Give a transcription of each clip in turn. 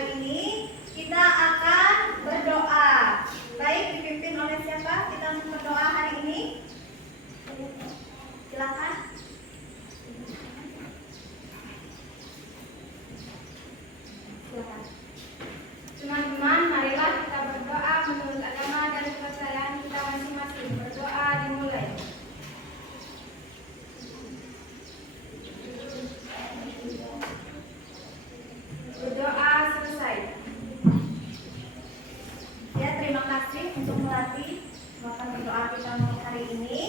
hari ini kita akan berdoa. Baik, dipimpin oleh siapa? Kita untuk berdoa hari ini. Silakan. Silakan. Teman-teman, marilah kita berdoa menurut agama dan kepercayaan kita masing-masing. Berdoa dimulai. Berdoa selesai. Ya, terima kasih untuk melatih maka berdoa kita untuk hari ini.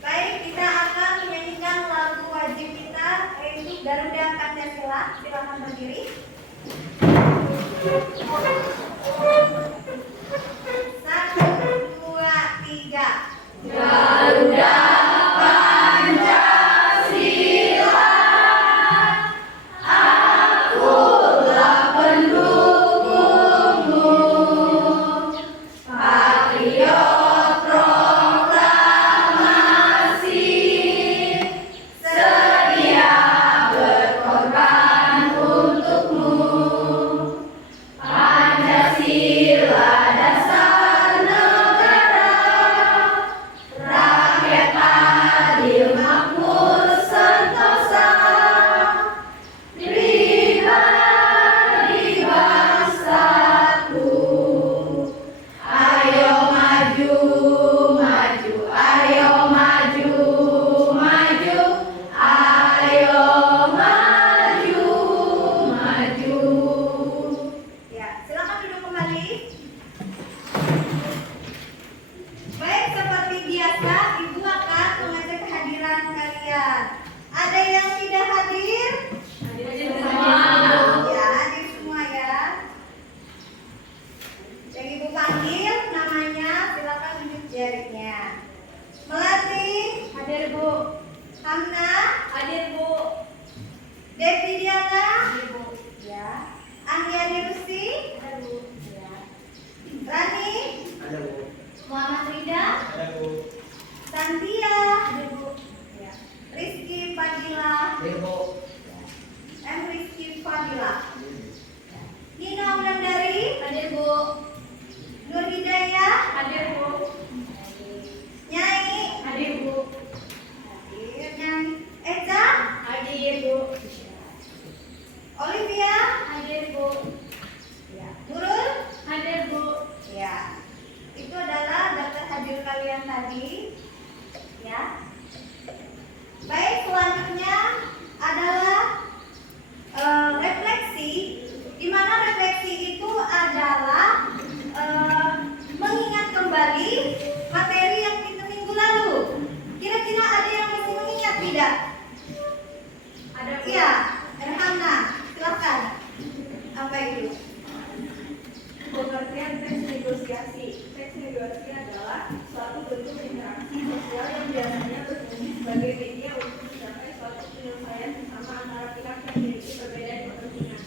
Baik, kita akan menyanyikan lagu wajib kita yaitu Garuda Pancasila. Silakan berdiri. Satu, dua, tiga. Garuda Pancasila, akulah pendukungmu, patriot proklamasi, sedia berkorban untukmu. Pancasila dasar negara, rakyat adil makmur sentosa, pribadi bangsaku. Ayo maju, maju, ayo maju, maju, ayo maju, maju. Ya, silakan duduk kembali. Baik, seperti biasa, Ibu akan mengajak kehadiran kalian. Ada yang tidak hadir? Hadir Ya, hadir semua ya. Yang Ibu panggil namanya, silakan tunjuk jarinya. Melati, Hadir Bu. Hamna, Hadir Bu. Devi Diana, Hadir Bu. ya. Andiani Rusi, Hadir Bu. ya. Rani, Ada Bu. Muhammad Rida, Ada Bu. Santia, Hadir Bu. ya. Rizky Fadila, Ada Bu. Rizky Fadila, Nina Wulandari, Hadir Bu. Nur Hidayah, Hadir Bu. Nyai, Hadir Bu. hadir. Nyai Eca, Hadir Bu. Olivia, Hadir Bu. ya. Nurul, Hadir Bu. ya. Itu adalah daftar hadir kalian tadi, ya. Baik, selanjutnya adalah refleksi, di mana refleksi itu adalah mengingat kembali materi yang kita minggu lalu. Kira-kira ada yang masih mengingat tidak? Ada Bu. Iya, Erhana, silakan. Apa itu? Pengertian teks negosiasi. Teks negosiasi adalah suatu bentuk interaksi sosial yang biasanya berfungsi sebagai media untuk mencapai suatu penyelesaian bersama antara pihak yang memiliki perbedaan kepentingan.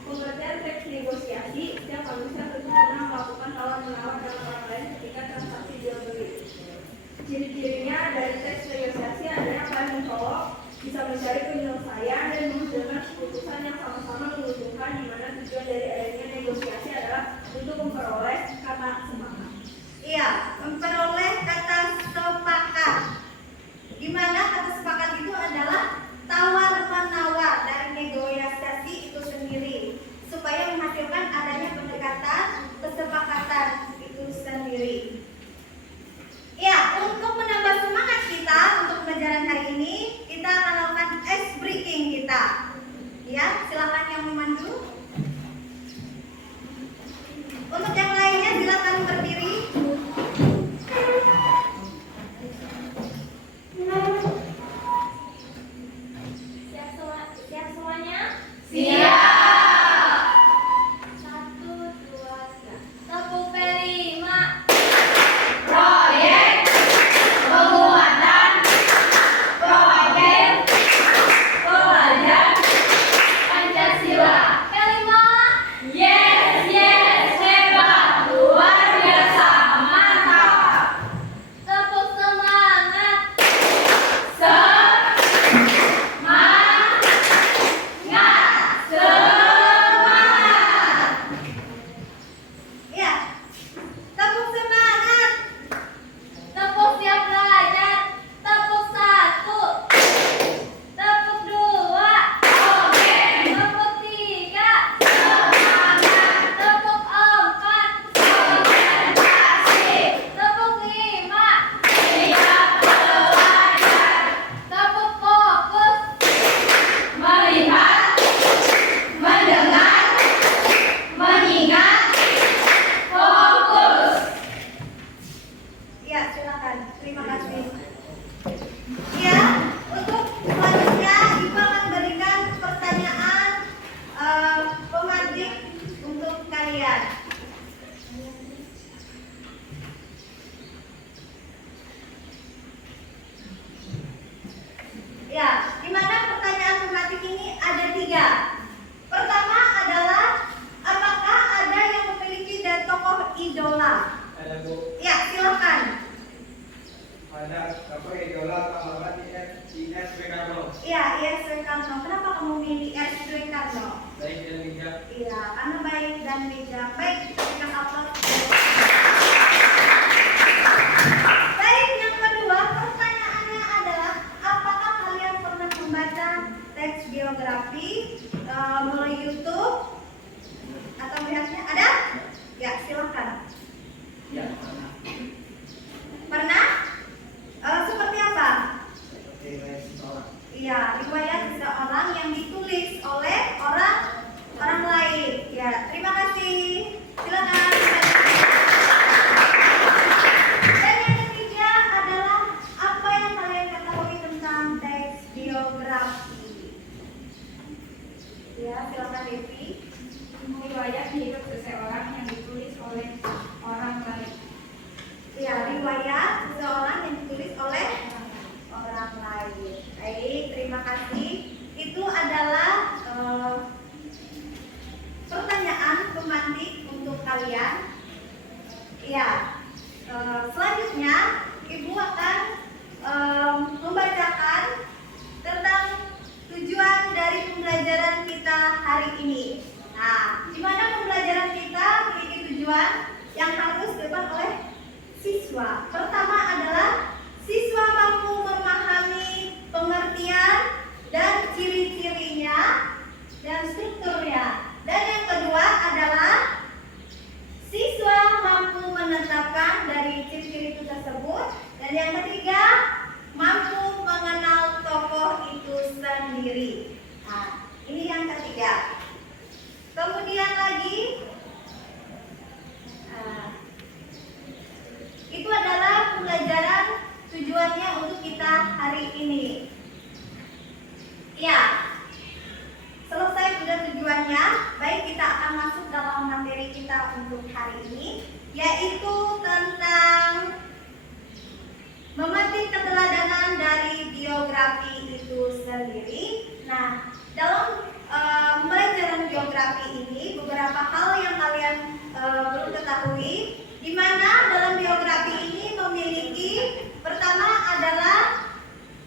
Pengertian teks negosiasi, setiap manusia tentu pernah melakukan tawar-menawar dengan orang lain ketika transaksi jual beli. Ciri-cirinya dari teks negosiasi adalah saling mencolok, bisa mencari penyelesaian dan menghasilkan keputusan yang sama-sama menguntungkan, di mana tujuan dari adanya negosiasi adalah untuk memperoleh kata sepakat. Iya, memperoleh kata sepakat. Di mana kata sepakat itu adalah tawar-menawar dari negosiasi itu sendiri, supaya menghasilkan adanya pendekatan kesepakatan itu sendiri. Ya, untuk menambah semangat kita untuk pelajaran hari ini, kita akan lakukan ice breaking kita. Ya, silakan yang memandu. kalian. Ya, di mana pertanyaan tematik ini ada 3. Pertama adalah apakah ada yang memiliki tokoh idola? Ada Bu. Ya, silakan. Ada tokoh idola pahlawan I.S. Soekarno. Iya, I.S. Soekarno. Kenapa kamu milih I.S. Soekarno? Baik dan bijak. Iya, karena baik dan bijak. Baik, berikan aplaus. Baik, yang kedua, pertanyaannya adalah apakah kalian pernah membaca teks biografi melalui YouTube atau melihatnya? Ada? Ya, silakan. Ya. Pernah? Seperti apa? Seperti seseorang. Iya, riwayat seseorang yang ditulis oleh orang lain. Ya, terima kasih. Silakan. Dan yang ketiga adalah apa yang kalian ketahui tentang teks biografi? Ya, silakan Devi. Riwayat hidup seseorang yang ditulis oleh orang lain. Ya, riwayat seseorang yang ditulis oleh orang lain. Baik, terima kasih. Itu adalah pertanyaan pemantik untuk kalian. Ya, selanjutnya Ibu akan membacakan tentang tujuan dari pembelajaran kita hari ini. Nah, di mana pembelajaran kita memiliki tujuan yang harus dilakukan oleh siswa. Pertama adalah siswa mampu memahami pengertian dan ciri-cirinya dan strukturnya. Dan yang kedua adalah siswa mampu menetapkan dari ciri-ciri itu tersebut. Dan yang ketiga, mampu mengenal tokoh itu sendiri. Nah, ini yang ketiga. Kemudian lagi, itu adalah pembelajaran tujuannya untuk kita hari ini. Ya, selesai sudah tujuannya. Baik, kita akan masuk dalam materi kita untuk hari ini, yaitu tentang memetik keteladanan dari biografi itu sendiri. Nah, dalam pembelajaran biografi ini beberapa hal yang kalian perlu ketahui, di mana dalam biografi ini memiliki pertama adalah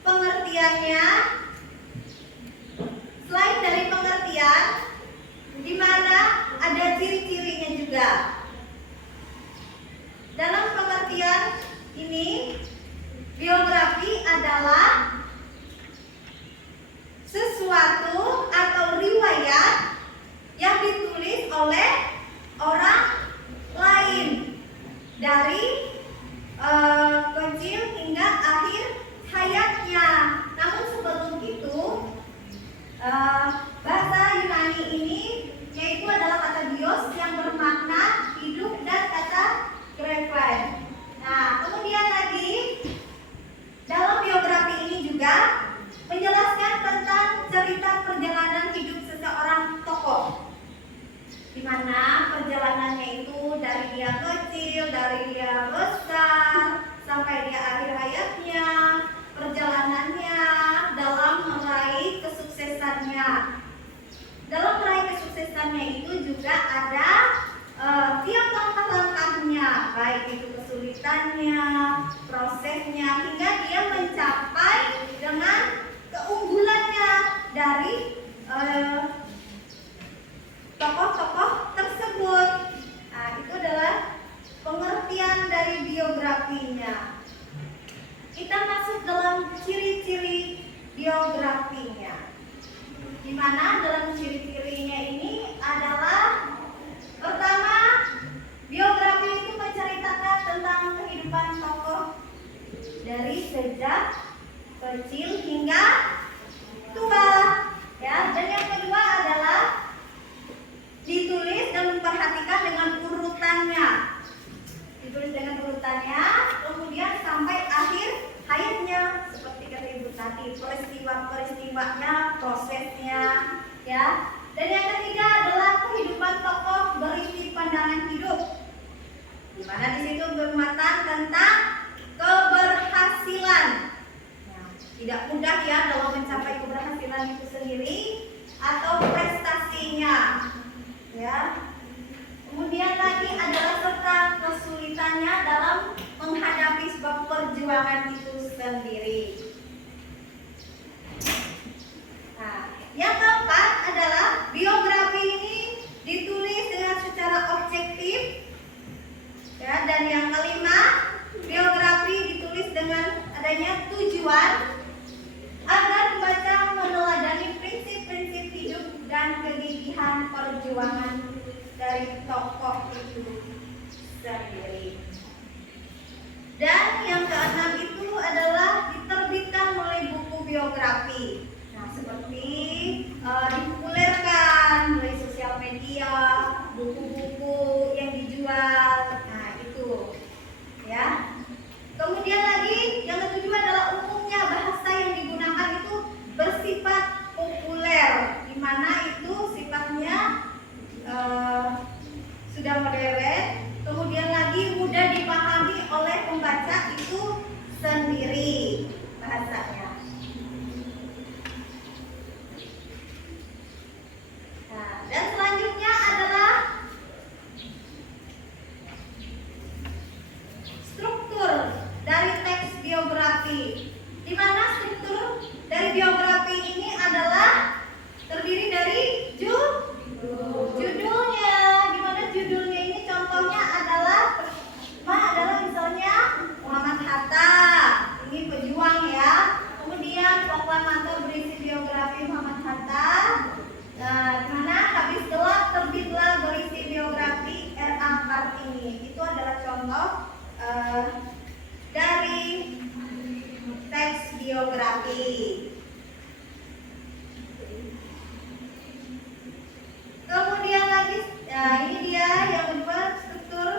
pengertiannya. Selain dari pengertian, di mana ada ciri-cirinya juga. Dalam pengertian ini, biografi adalah sesuatu atau riwayat yang ditulis oleh orang lain dari kecil hingga akhir hayatnya. Namun sebelum itu, bahasa Yunani ini yaitu adalah kata bios yang bermakna hidup dan kata greven. Nah, kemudian lagi dalam biografi ini juga menjelaskan tentang cerita perjalanan hidup seseorang tokoh, di mana perjalanannya itu dari dia kecil, dari dia besar, sampai dia akhir hayatnya, perjalanannya dalam meraih kesuksesannya. Dalam meraih kesuksesannya itu juga ada tiap langkah-langkahnya, baik itu kesulitannya, prosesnya, hingga dia mencapai dengan keunggulannya dari tokoh-tokoh tersebut. Nah, itu adalah pengertian dari biografinya. Kita masuk dalam ciri-ciri biografinya, di mana dalam ciri-cirinya ini adalah pertama, biografi itu menceritakan tentang kehidupan tokoh dari sejak kecil hingga tua, ya. Dan yang kedua adalah ditulis dan memperhatikan dengan urutannya, kemudian sampai akhir hayatnya, seperti kata Ibu tadi, peristiwanya, prosesnya, ya. Dan yang ketiga adalah kehidupan tokoh berisifat Ya. Kemudian lagi adalah serta kesulitannya dalam menghadapi sebuah perjuangan itu sendiri. Nah, yang keempat adalah biografi ini ditulis dengan secara objektif. Ya, dan yang kelima, biografi ditulis dengan adanya tujuan agar pembaca meneladani prinsip-prinsip hidup dan kegigihan perjuangan dari tokoh itu sendiri. Dan yang keenam itu adalah diterbitkan melalui buku biografi. Nah, seperti dipopulerkan melalui sosial media, buku-buku yang dijual. Nah, itu ya. Kemudian lagi yang ketujuh adalah umumnya bahasa yang digunakan itu bersifat populer, di mana itu sifatnya sudah modern. Kemudian lagi mudah dipahami oleh pembaca itu sendiri bahasanya. Nah, dan selanjutnya adalah struktur dari teks biografi, di mana struktur dari biografi ini adalah terdiri dari judulnya, di mana judulnya ini contohnya adalah misalnya Muhammad Hatta, ini pejuang ya. Kemudian proklamator berisi biografi Muhammad Hatta. Nah, di mana habis gelap terbitlah berisi biografi R.A. Kartini. Itu adalah contoh dari teks biografi. Kemudian lagi, ini dia yang kedua, struktur.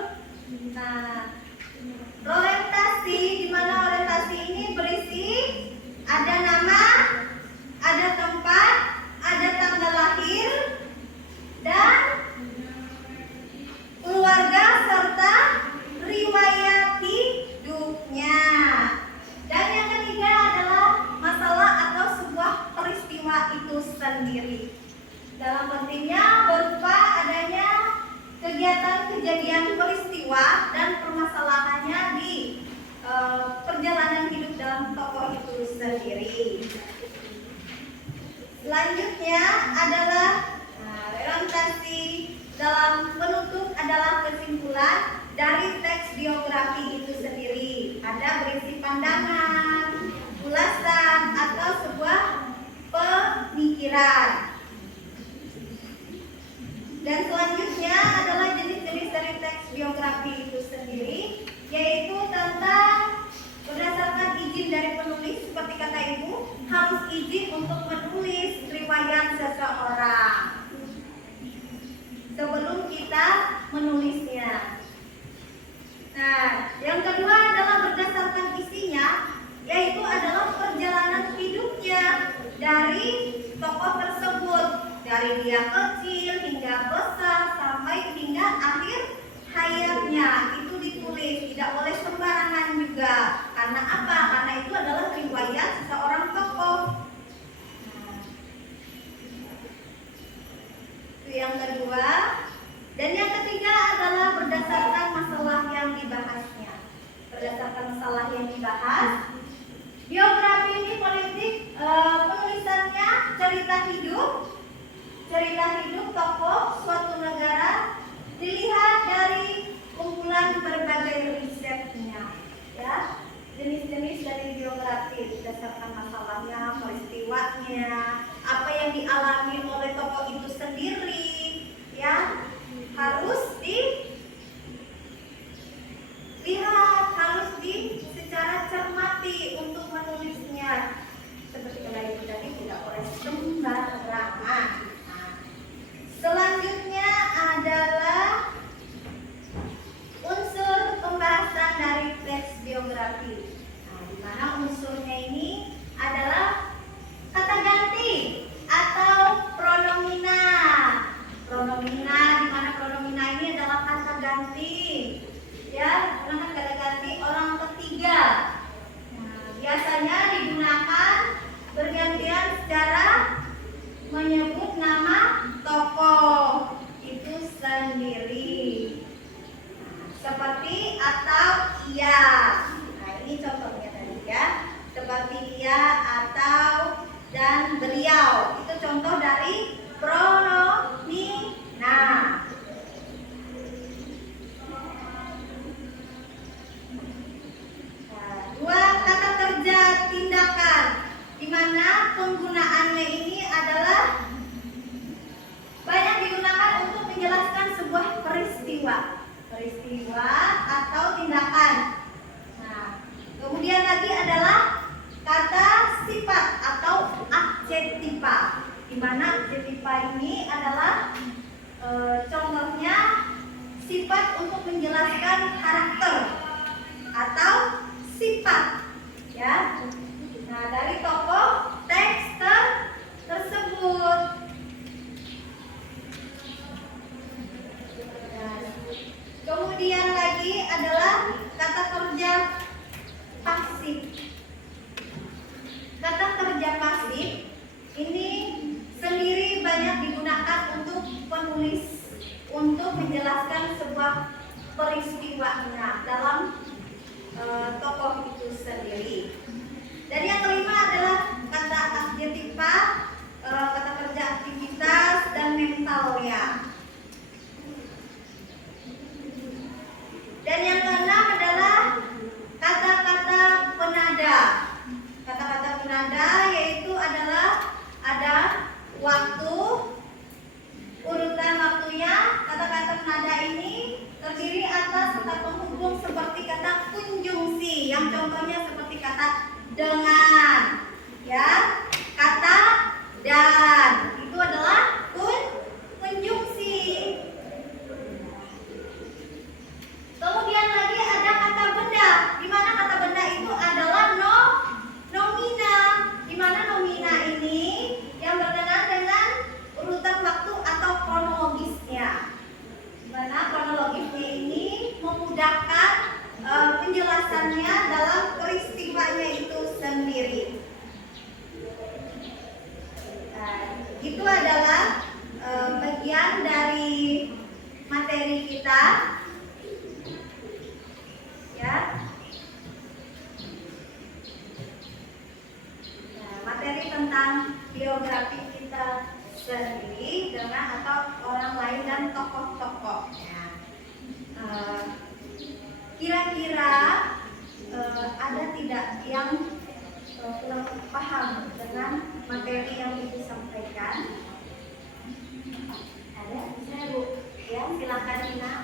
Nah, orientasi, di mana orientasi ini berisi ada nama, ada tempat, ada tanggal lahir, dan keluarga serta riwayat hidupnya. Dan yang ketiga adalah masalah atau sebuah peristiwa itu sendiri. Dalam pentingnya berupa adanya kegiatan kejadian peristiwa dan permasalahannya di perjalanan hidup dalam tokoh itu sendiri. Selanjutnya adalah orientasi dalam penutup adalah kesimpulan dari teks biografi itu sendiri. Ada berisi pandangan, ulasan atau sebuah pemikiran. Dan selanjutnya adalah jenis-jenis dari teks biografi itu sendiri, yaitu tentang berdasarkan izin dari penulis, seperti kata ibu, harus izin untuk menulis riwayat seseorang sebelum kita menulisnya. Nah, yang kedua adalah berdasarkan isinya, yaitu adalah perjalanan hidupnya dari tokoh tersebut, dari dia kecil hingga besar sampai hingga akhir hayatnya itu ditulis, tidak boleh sembarangan juga. Karena apa? Karena itu adalah riwayat seseorang tokoh. Itu yang kedua. Dan yang ketiga adalah berdasarkan masalah yang dibahasnya. Berdasarkan masalah yang dibahas, biografi ini politik, penulisannya cerita hidup tokoh suatu negara dilihat dari kumpulan berbagai risetnya, ya. Jenis-jenis dari biografi berdasarkan masalahnya, peristiwanya, apa yang dialami oleh tokoh itu sendiri, ya, harus dilihat, harus secara cermati untuk menulisnya. Seperti kalian tadi, tidak boleh sembarangan. Selanjutnya adalah unsur pembahasan dari teks biografi. Nah, di mana unsurnya ini adalah kata ganti atau pronomina. Pronomina, di mana pronomina ini adalah kata ganti, ya, menggunakan kata ganti orang ketiga. Nah, biasanya digunakan bergantian secara menyebut nama tokoh itu sebuah peristiwa atau tindakan. Nah, kemudian lagi adalah kata sifat atau adjektiva, di mana adjektiva ini adalah contohnya sifat untuk menjelaskan karakter atau sifat, ya. Nah, dari tokoh teks tersebut. Nah, kemudian lagi adalah kata kerja pasif. Kata kerja pasif ini sendiri banyak digunakan untuk penulis untuk menjelaskan sebuah peristiwa dalam tokoh itu sendiri. Dan yang kelima adalah kata adjektiva, kata kerja aktivitas dan mentalnya. Dan yang keenam adalah kata-kata penada. Kata-kata penada yaitu adalah ada waktu, urutan waktunya. Kata-kata penada ini terdiri atas kata penghubung seperti kata kunjungsi, yang contohnya seperti kata dengan, ya, kata dan, itu adalah kunjungsi. Kemudian lagi ada kata benda, di mana kata benda itu adalah nomina, di mana nomina ini yang berkenaan dengan urutan waktu atau kronologisnya. Di mana kronologisnya ini memudahkan penjelasannya dalam peristiwanya itu sendiri. Itu adalah bagian dari materi kita, ya. Nah, materi tentang biografi kita sendiri dengan atau orang lain dan tokoh-tokohnya. Kira-kira ada tidak yang kurang paham dengan materi yang ibu sampaikan? Ada? Bisa Bu? Ya, silakan Ina.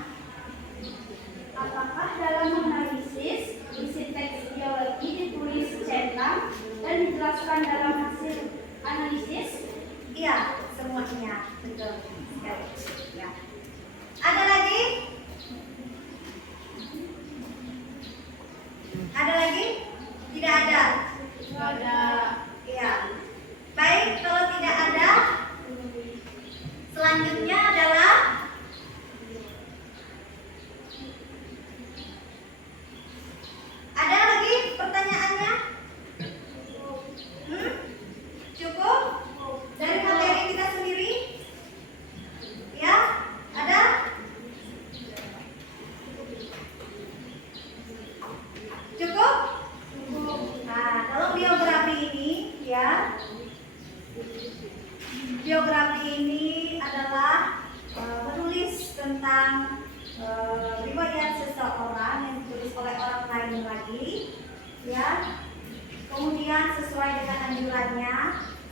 Apakah dalam menganalisis isi teks biologi ditulis centang dan dijelaskan dalam hasil analisis? Iya, semuanya betul sekali. Ya. Ada lagi? Ada lagi? Tidak ada. Tidak ada. Iya. Baik, kalau tidak ada, selanjutnya adalah ada lagi pertanyaannya? Cukup? Dari materi kita sendiri? Ya? Ada? Cukup? Nah, kalau biografi ini, ya, biografi ini adalah menulis tentang riwayat seseorang yang ditulis oleh orang lain lagi, ya. Kemudian sesuai dengan anjurannya,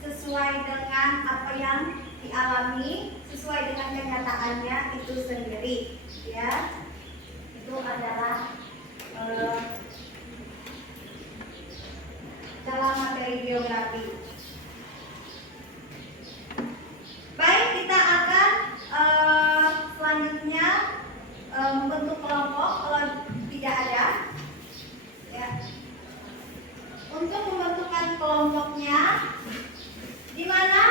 sesuai dengan apa yang dialami, sesuai dengan kenyataannya itu sendiri, ya. Itu adalah dalam materi biografi. Baik, kita akan selanjutnya membentuk kelompok kalau tidak ada, ya. Untuk membentukkan kelompoknya, di mana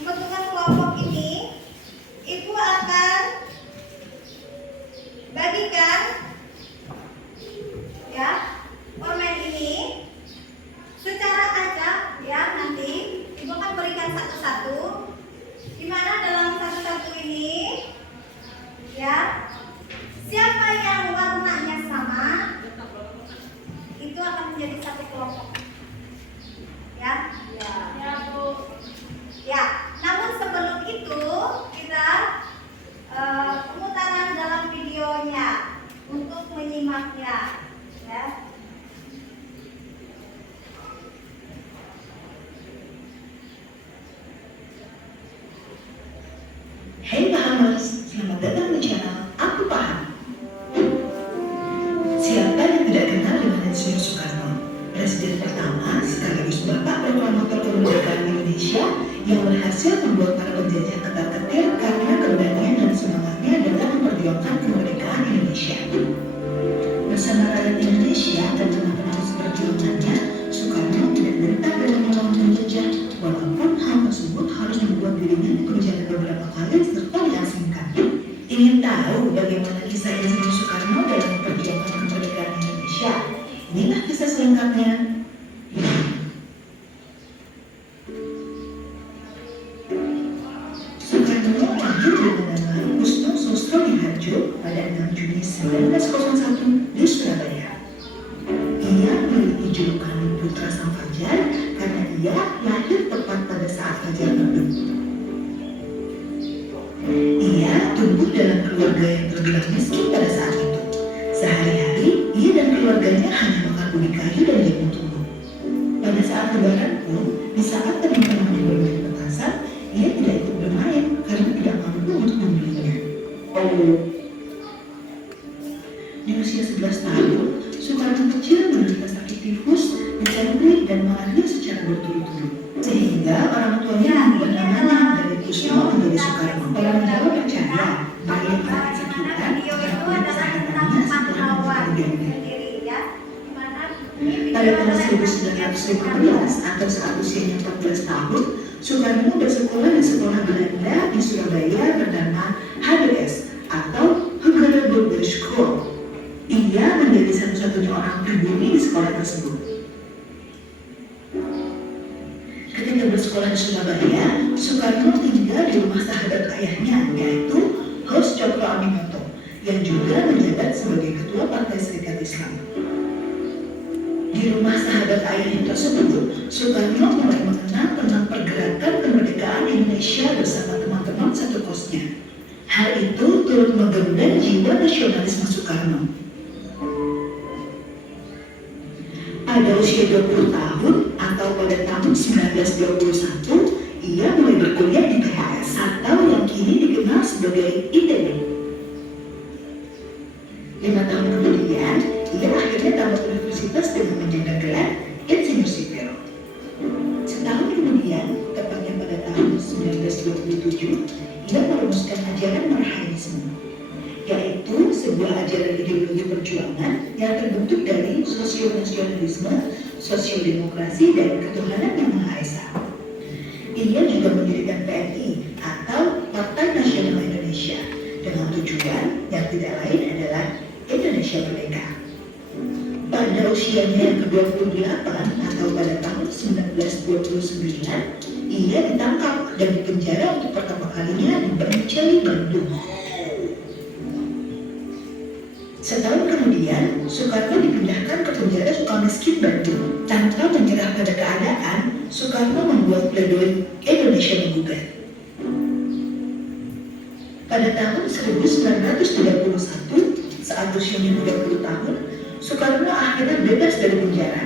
pembentukan kelompok ini ibu akan bagikan, ya, format ini secara acak, ya. Nanti ibu akan berikan satu-satu, di mana dalam satu-satu ini, ya, siapa yang warnanya sama itu akan menjadi satu kelompok, ya. Ya, Bu. Ingin tahu bagaimana kisah Insinyur Soekarno dalam memperjuangkan kemerdekaan Indonesia? Inilah kisah selengkapnya. Soekarno lahir dengan nama Kusno Sosro Diharjo pada 6 Juni 1901 di Surabaya. Ia memiliki julukan Putra Sang Fajar karena ia lahir tepat pada saat fajar terbit. Ia tumbuh dalam keluarga yang terbilang miskin pada saat itu. Sehari-hari, ia dan keluarganya hanya makan ubi kayu dan jagung tumbuh. Pada saat lebaran pun, di saat teman-temannya bermain petasan, ia tidak ikut bermain karena tidak mampu untuk membelinya. Di usia 11 tahun, Soekarno kecil menderita sakit tifus, disentri, dan malaria secara berturut-turut. Sehingga orang tuanya mengubah namanya dari Kusno menjadi Soekarno. Orang Jawa percaya bahwa anak sekitar akan kesehatannya setelah meninggal dunia. Pada tahun 1915 atau saat usianya 14 tahun, Soekarno bersekolah di sekolah Belanda di Surabaya bernama HDS atau Hogeschool Burger School. Ia menjadi satu-satunya orang pribumi di sekolah tersebut. Ketika bersekolah di Surabaya, Soekarno tinggal di rumah sahabat ayahnya, yaitu Hos Cokro Aminoto, yang juga menjabat sebagai Ketua Partai Serikat Islam. Di rumah sahabat ayahnya tersebut, Soekarno mulai mengenal tentang pergerakan kemerdekaan Indonesia bersama teman-teman satu kosnya. Hal itu turut menggembleng jiwa nasionalisme Soekarno. Pada usia 20 tahun atau pada tahun 1921, ia mulai berkuliah di PHS atau yang kini dikenal sebagai ITB. 5 tahun kemudian, ia akhirnya tamat universitas dengan menyandang gelar Insinyur Sipil. Setahun kemudian, tepatnya pada tahun 1927, ia merumuskan ajaran Marhaisme, yaitu sebuah ajaran ideologi perjuangan yang terbentuk dari sosio-nasionalisme, sosiodemokrasi, dan ketuhanan yang Maha Esa. Ia juga mendirikan PNI atau Partai Nasional Indonesia dengan tujuan yang tidak lain adalah Indonesia Merdeka. Pada usianya yang ke-28 atau pada tahun 1929, ia ditangkap dan dipenjara untuk pertama kalinya di Bancali, Bandung. Setahun kemudian, Soekarno dipindahkan ke penjara Sukamiskin, Bandung. Tanpa menyerah pada keadaan, Soekarno membuat pledoi Indonesia Menggugat. Pada tahun 1931, saat usianya 30 tahun, Soekarno akhirnya bebas dari penjara.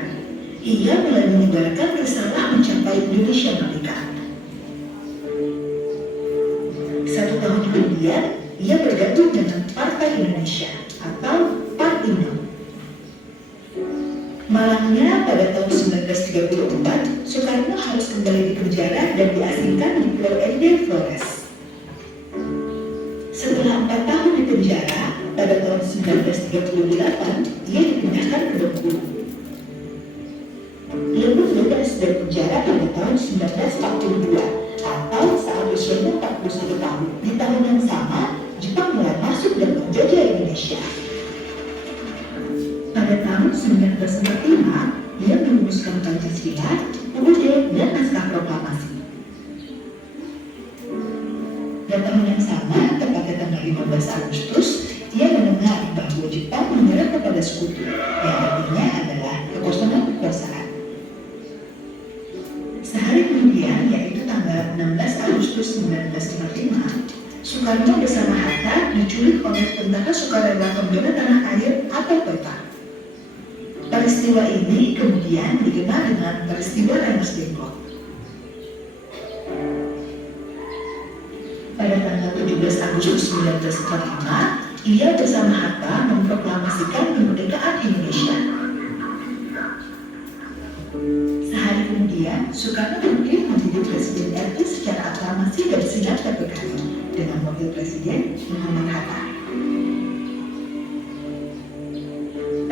Ia mulai menyebarkan risalah mencapai Indonesia Merdeka. 1 tahun kemudian, ia bergabung dengan Partai Indonesia atau Partindo. Malangnya pada tahun 1934, Soekarno harus kembali di penjara dan diasingkan di Pulau Ende, Flores. Setelah 4 tahun di penjara, pada tahun 1938, ia dipindahkan ke Bengkulu. Lembut bebas dari penjara pada tahun 1942 atau saat usianya 41 tahun. Di tahun yang sama, Jepang mulai masuk dan menjajah Indonesia. Pada tahun 1945, ia merumuskan Pancasila, UUD, dan Naskah Proklamasi. Pada tahun yang sama, tepatnya tanggal 15 Agustus, ia mendengar bahwa Jepang menyerah kepada sekutu, yang artinya adalah kekosongan kekuasaan. Sehari kemudian, yaitu tanggal 16 Agustus 1945, Soekarno bersama Hatta diculik oleh tentara sukarela pembela tanah air atau PETA. Peristiwa ini kemudian dikenal dengan peristiwa Rengas Dengklok. Pada tanggal 17 Agustus 1945, ia bersama Hatta memproklamasikan kemerdekaan Indonesia. Sehari kemudian, Soekarno terpilih menjadi Presiden RI secara aklamasi dan sidang PPKI dengan Wakil Presiden Muhammad Hatta.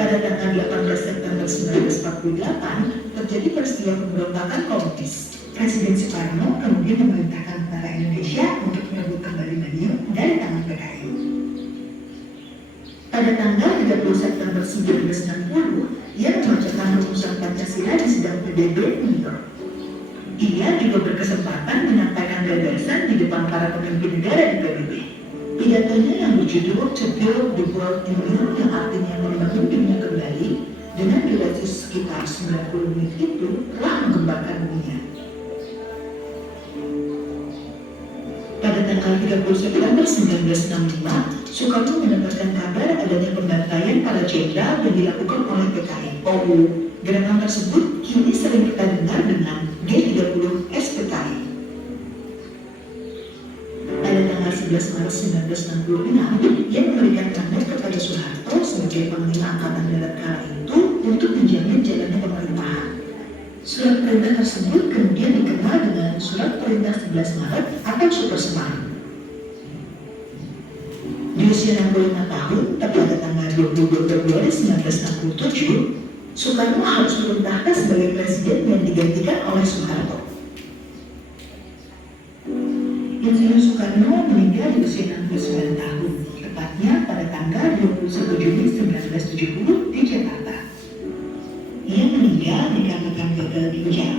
Pada tanggal 18 September 1948, terjadi peristiwa pemberontakan komunis. Presiden Soekarno kemudian memerintahkan tentara Indonesia untuk merebut kembali Madiun dari tangan PKI. Pada tanggal 30 September 1960, ia membacakan rumusan Pancasila di sidang PBB New York. Ia juga berkesempatan menyampaikan gagasan di depan para pemimpin negara di PBB. Pidatonya yang berjudul To Build the World New, yang artinya membangun dunia kembali, dengan durasi sekitar 90 menit itu telah menggembarkan dunia. Pada tanggal 30 September 1965, Soekarno mendapatkan kabar adanya pembantaian para jenderal yang dilakukan oleh PKI. Gerakan tersebut kini sering kita dengar dengan G30 SPKI. Pada tanggal 11 Maret 1966, ia memberikan mandat kepada Soeharto sebagai Panglima Angkatan Darat kala itu untuk menjamin jalannya pemerintahan. Surat perintah tersebut kemudian dikenal dengan Surat Perintah 11 Maret atau Super Semarang. Di usia 65 tahun, pada tanggal 22 Februari 1967, Soekarno harus turun tahta sebagai presiden yang digantikan oleh Soeharto. Insinyur Soekarno meninggal di usia 69 tahun, tepatnya pada tanggal 21 Juni 1970 di Jakarta. Ia meninggal dikarenakan gagal ginjal.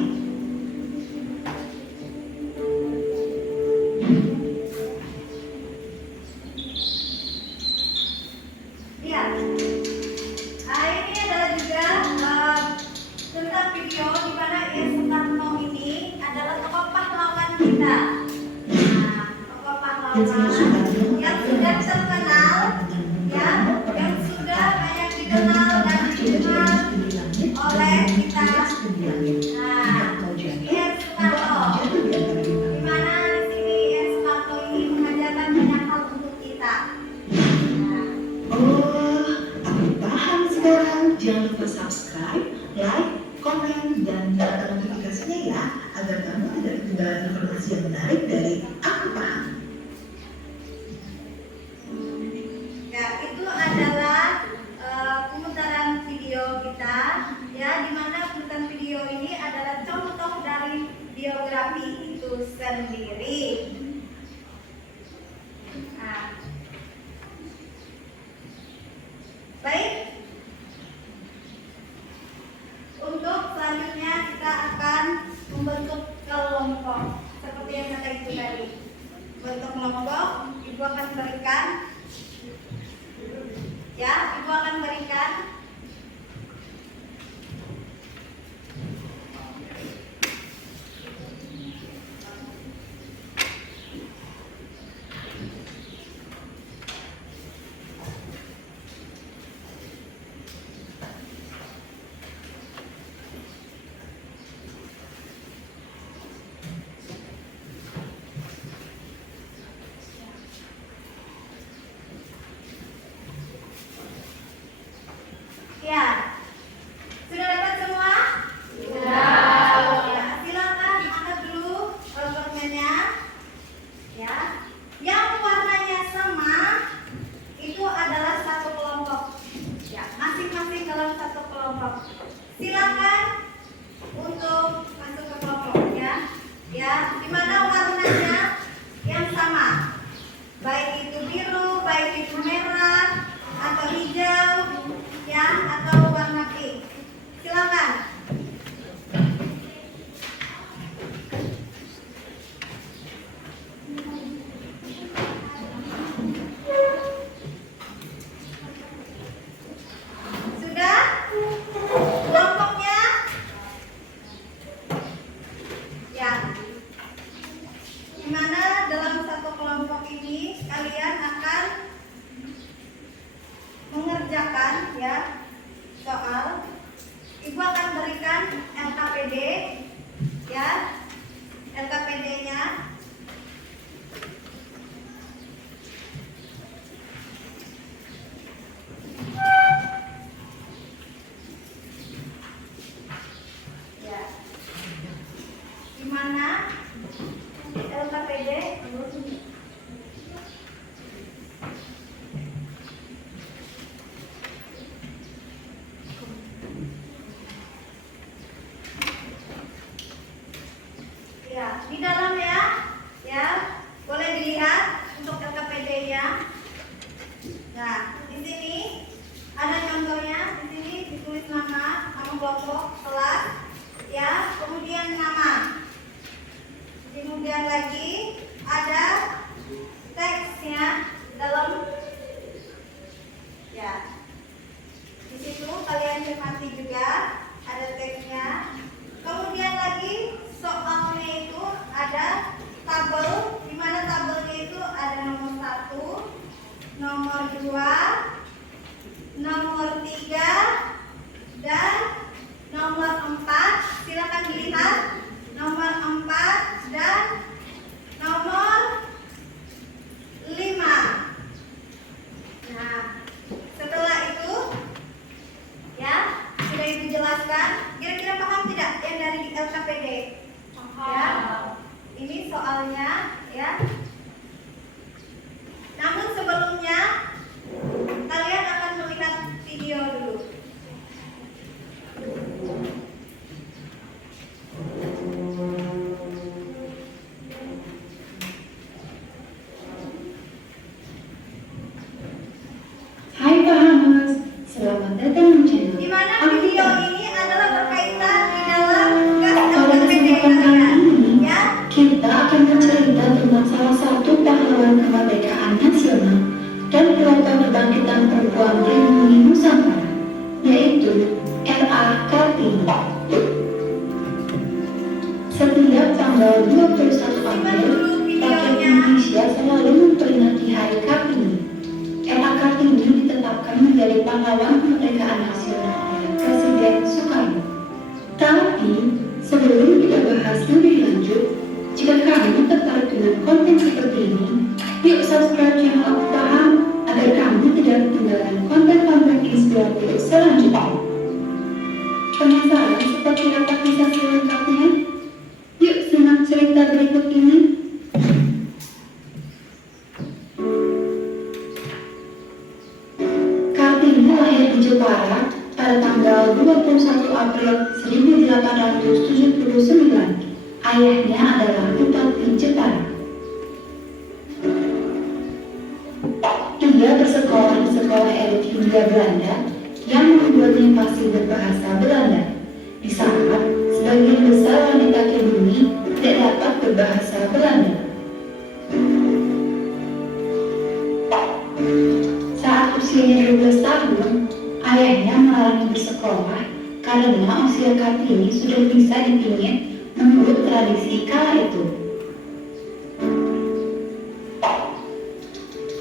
Ya, ini adalah juga tentang video di mana Soekarno ini adalah tokoh pahlawan kita. Nah, tokoh pahlawan yang sudah terkenal, ya, yang sudah banyak dikenal dan dikenal oleh kita. Nah, Soekarno, di mana di sini Soekarno ini mengajarkan banyak hal untuk kita. Jangan lupa subscribe, like, komen, dan nyalakan notifikasinya ya, agar kamu tidak ketinggalan informasi yang menarik dari Aku Paham. Ya, itu adalah pemutaran video kita, ya, di mana pemutaran video ini adalah contoh dari biografi itu sendiri. Nah, baik. Untuk selanjutnya kita akan membentuk kelompok seperti yang kata itu tadi. Bentuk kelompok, ibu akan berikan, ya, ibu akan berikan ya. Sudah dapat semua? Sudah. Ya, silakan angkat dulu dokumennya. Ya. Yang warnanya sama itu adalah satu kelompok. Ya, masing-masing dalam satu kelompok. Silakan untuk masuk ke kelompoknya. Ya, di mana warnanya yang sama. Baik itu biru, baik itu merah atau hijau, ya, atau warna pink. Silakan. Sudah? nomor 2, nomor 3, dan nomor 4. Silakan dilihat. Nomor 4 dan nomor 5. Nah, setelah itu ya, sudah Ibu jelaskan. Kira-kira paham tidak yang dari LKPD? Ya. Ini soalnya ya. Namun sebelumnya kalian akan melihat video dulu. Hai Pak Hamas, selamat datang di channel. Di mana video ini adalah berkaitan di dalam tugas Pada LKPD kesempatan kali kalian. ini, Ya. kita akan bercerita tentang salah satu pahlawan kemerdekaan nasional dan pelopor kebangkitan perempuan melindungi Nusantara, yaitu R.A. Kartini. Setiap tanggal 21 April, rakyat Indonesia selalu memperingati Hari Kartini. R.A. Kartini ditetapkan menjadi pahlawan kemerdekaan nasional oleh Presiden Soekarno. Tapi, sebelum kita bahas lebih lanjut, jika kamu tertarik dengan konten seperti ini, yuk subscribe channel Aku Paham agar kamu tidak ketinggalan konten-konten inspiratif selanjutnya. Penasaran seperti apa kisah selengkapnya? Yuk simak cerita berikut ini. Kartini lahir di Jepara pada tanggal 21 April 1879. Ayahnya adalah Bupati Jepara. Dia bersekolah di sekolah elit Hindia Belanda yang membuatnya fasih berbahasa Belanda. Di saat sebagian besar wanita pribumi tidak dapat berbahasa Belanda. Saat usianya 12 tahun, ayahnya melarangnya bersekolah karena usia Kartini sudah bisa dipingit menurut tradisi kala itu.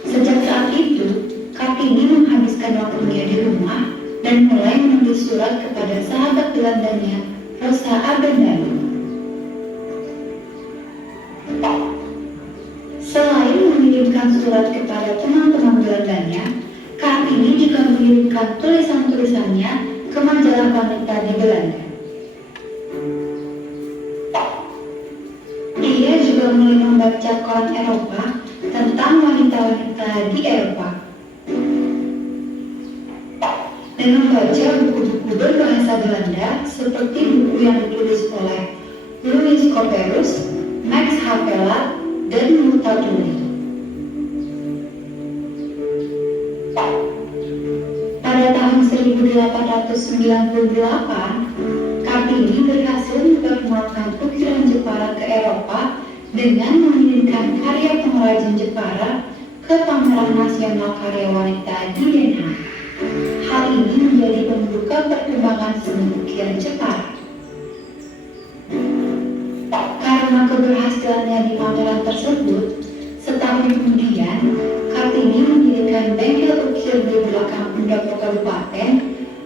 Sejak saat itu, Kartini menghabiskan waktunya di rumah dan mulai menulis surat kepada sahabat Belandanya, Rosa Abendano. Selain mengirimkan surat kepada teman-teman Belandanya, Kartini juga mengirimkan tulisan-tulisannya ke majalah wanita di Belanda. Dia juga mulai membaca koran Eropa tentang wanita-wanita di Eropa dan membaca buku-buku berbahasa Belanda seperti buku yang ditulis oleh Louis Couperus, Max Havelaar, dan Multatuli. Pada tahun 1898, Kartini berhasil memperkenalkan ukiran Jepara ke Eropa dengan mengirimkan karya pengrajin Jepara ke Pameran Nasional Karya Wanita di Den Haag. Hal ini menjadi pembuka perkembangan seni ukiran Jepara. Karena keberhasilannya di pameran tersebut, setahun kemudian Kartini mendirikan bengkel ukir di belakang pendopo kabupaten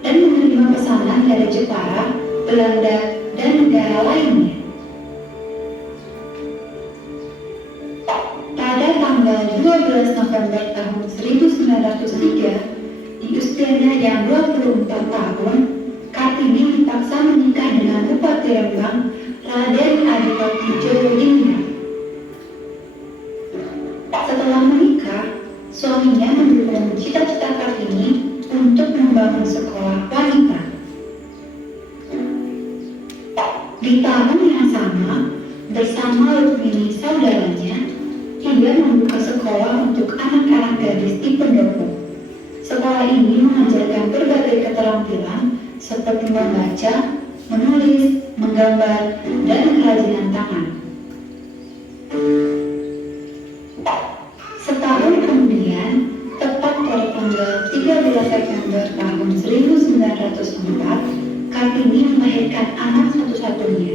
dan menerima pesanan dari Jepara, Belanda, dan negara lainnya. Pada tanggal 12 November tahun 1903, di usianya yang 24 tahun, Kartini dipaksa menikah dengan Bupati Rembang, Raden Adipati Djoko. Setelah menikah, suaminya mendukung cita-cita Kartini untuk membangun sekolah wanita. Di tahun yang sama, bersama Rukmini saudaranya, dia membuka sekolah untuk anak-anak gadis di pendopo. Sekolah ini mengajarkan berbagai keterampilan seperti membaca, menulis, menggambar, dan kerajinan tangan. Setahun kemudian, tepat pada tanggal 13 September tahun 1904, Kartini melahirkan anak satu-satunya.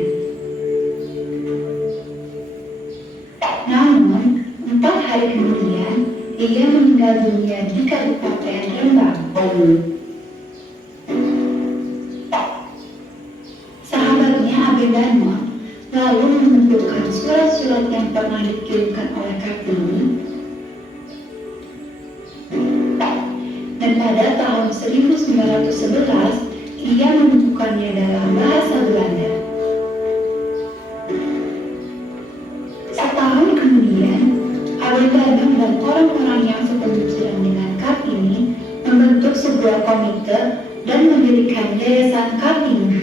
Namun, 4 hari kemudian, ia meninggal dunia di Kabupaten Rembang. Sahabatnya Abe Danmon lalu mengumpulkan surat-surat yang pernah dikirimkan oleh Kartini, dan pada tahun 1911 ia menemukannya dalam bahasa Belanda. Setahun kemudian, Abe Danmon dan orang-orang yang sepemikiran dengan Kartini membentuk sebuah komite dan mendirikan Yayasan Kartini.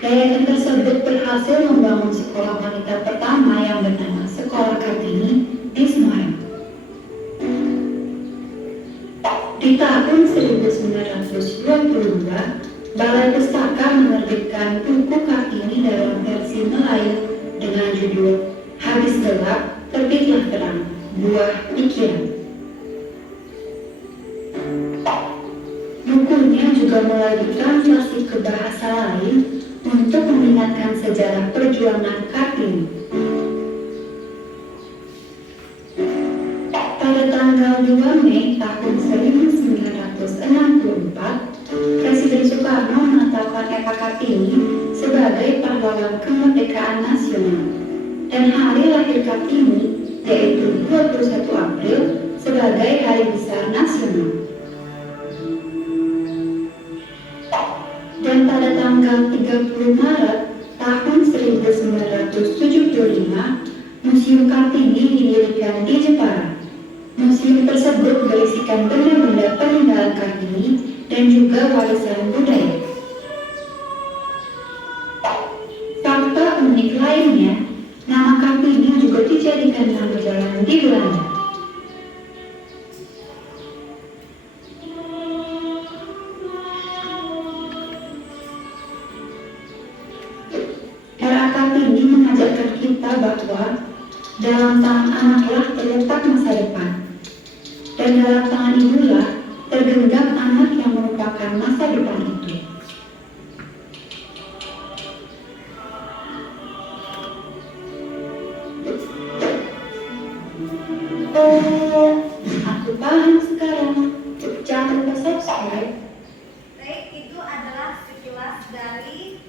Yayasan tersebut berhasil membangun sekolah wanita pertama yang bernama Sekolah Kartini di Semarang. Di tahun 1922, Balai Pustaka menerbitkan buku Kartini dalam versi Melayu dengan judul Habis Gelap, Terbitlah Terang, Buah Pikiran. Bukunya juga mulai ditranslasi ke bahasa lain untuk mengingatkan sejarah perjuangan Kartini. Pada tanggal 2 Mei tahun 1964, Presiden Soekarno menetapkan Eka Kartini sebagai pahlawan kemerdekaan nasional, dan hari lahir Kartini yaitu 21 April sebagai Hari Besar Nasional. Dan pada tanggal 30 Maret tahun 1975, Museum Kartini didirikan di Jepara. Museum tersebut berisikan benda-benda peninggalan Kartini dan juga warisan budaya. Fakta unik lainnya, nama Kartini juga dijadikan nama jalan di Belanda. Kartini mengajarkan kita bahwa dalam tangan anaklah terletak masa depan, dan dalam tangan ibulah tergenggam anak yang merupakan masa depan itu. Aku paham sekarang. Jangan lupa subscribe. Baik, itu adalah sekilas dari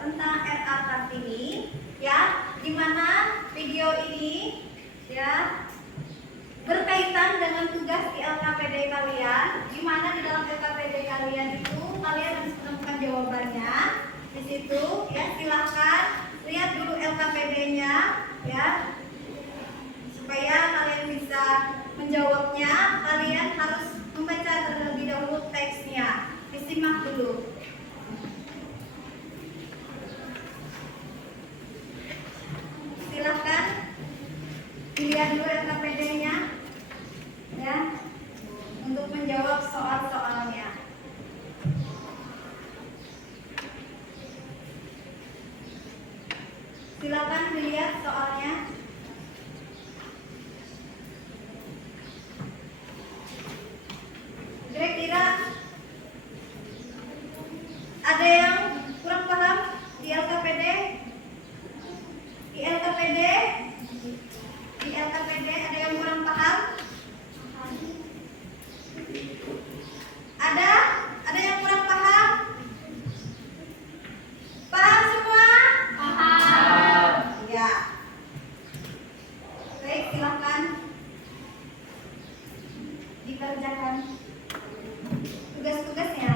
tentang RA Kartini, ya, dimana video ini ya berkaitan dengan tugas di LKPD kalian, dimana di dalam LKPD kalian itu kalian harus menemukan jawabannya di situ, ya. Silahkan lihat dulu LKPD-nya, ya, supaya kalian bisa menjawabnya. Kalian harus membaca terlebih dahulu teksnya, disimak dulu. Silahkan dilihat dulu LKPD-nya, ya, untuk menjawab soal-soalnya. Silakan dilihat soalnya. Kira-kira ada yang kurang paham di LKPD? Di LKPD ada yang kurang paham? Ada yang kurang paham? Paham semua? Paham. Ya. Baik, silakan dikerjakan tugas-tugasnya.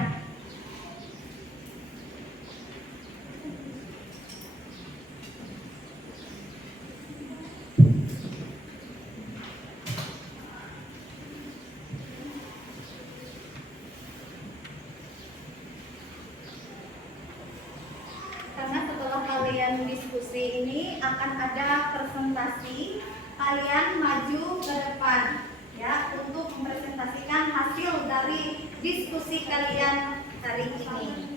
Karena setelah kalian diskusi ini akan ada presentasi, kalian maju ke depan, ya, untuk mempresentasikan hasil dari diskusi kalian hari ini.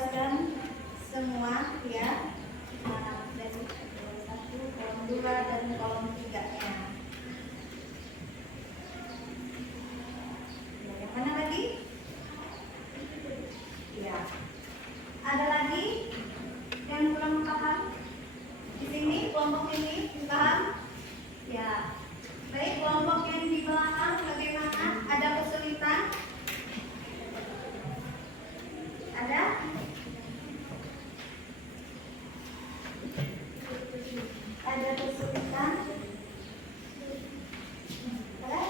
jelaskan semua ya. Nah, dari kolom 1, kolom 2 dan kolom 3-nya. Yang mana lagi? Ya. Ada lagi yang kurang paham? Di sini kelompok ini paham? Ya. Baik, kelompok yang di belakang bagaimana? Ada kesulitan? Ada? Ada kesulitan? Ada?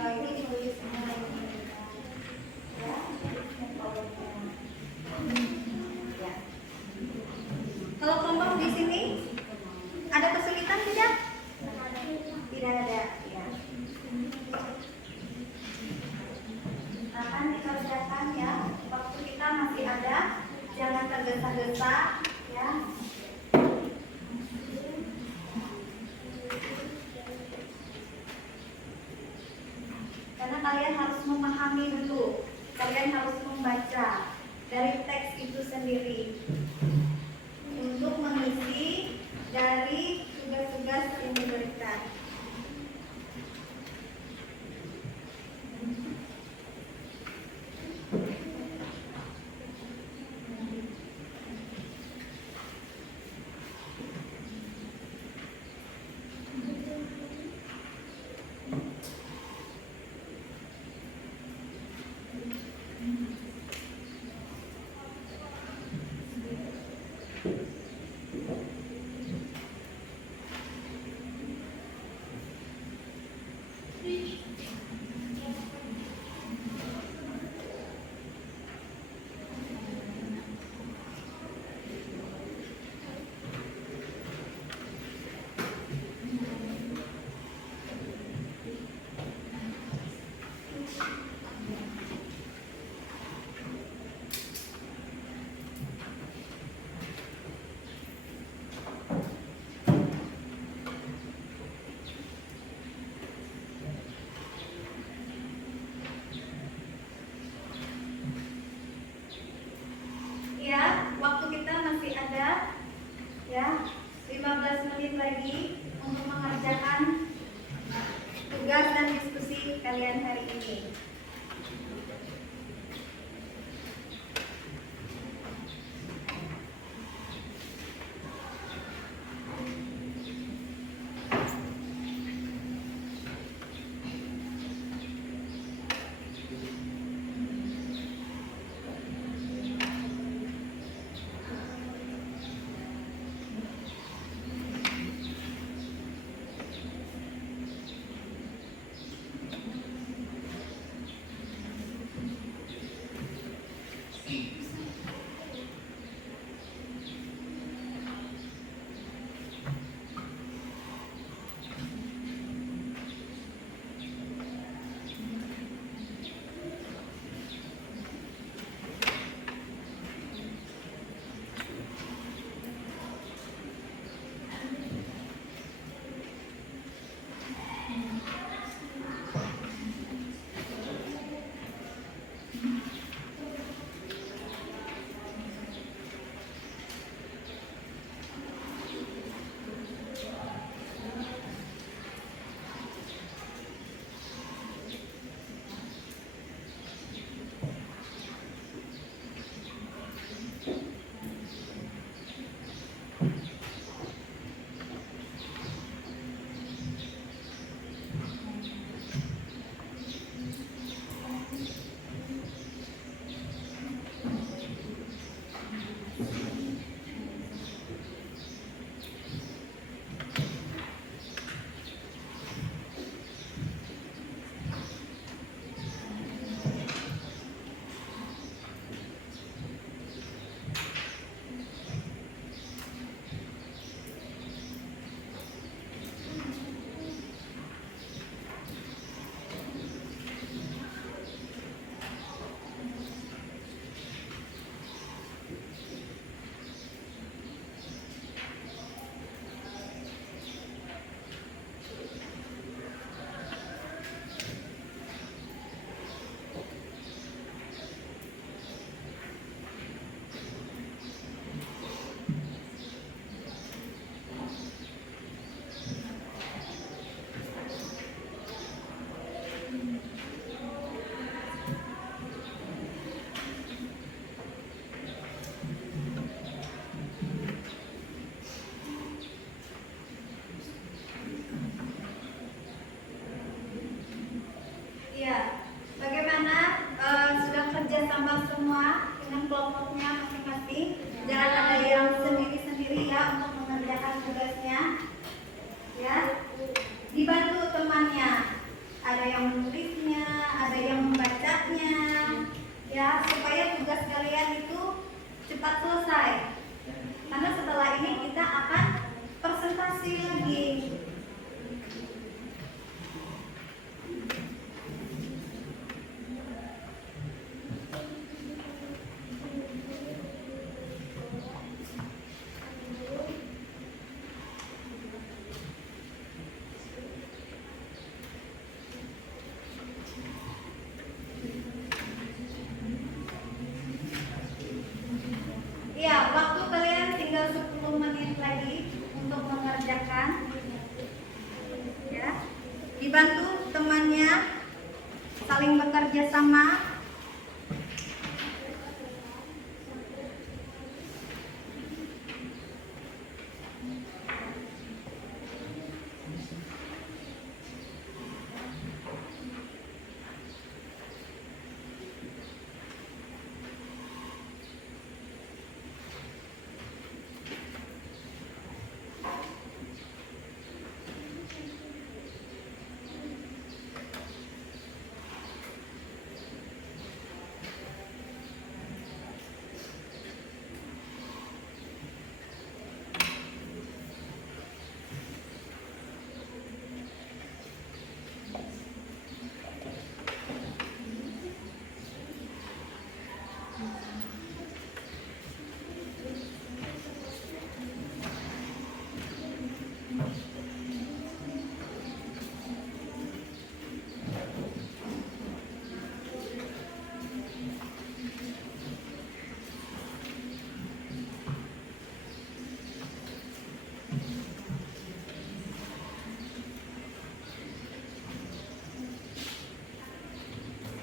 Oh, ini ditulis semua ini. Ya. Ya. Kalau kelompok di sini ada kesulitan tidak? Tidak ada. Ya. Akan dikerjakan ya. Waktu kita masih ada. Jangan tergesa-gesa ya. Karena kalian harus memahami dulu. Kalian harus membaca dari teks itu sendiri untuk mengisi dari tugas-tugas yang diberikan. Ya, waktu kita masih ada ya 15 menit lagi untuk mengerjakan tugas dan diskusi kalian hari ini. semua dengan kelompoknya masing-masing. Jangan ada yang sendiri-sendiri ya untuk mengerjakan tugasnya. Ya, dibantu temannya. Ada yang menulisnya, ada yang membacanya, ya supaya tugas kalian itu cepat selesai. Karena setelah ini kita akan presentasi lagi. Ya, waktu kalian tinggal 10 menit lagi untuk mengerjakan. Ya, dibantu temannya, saling bekerja sama.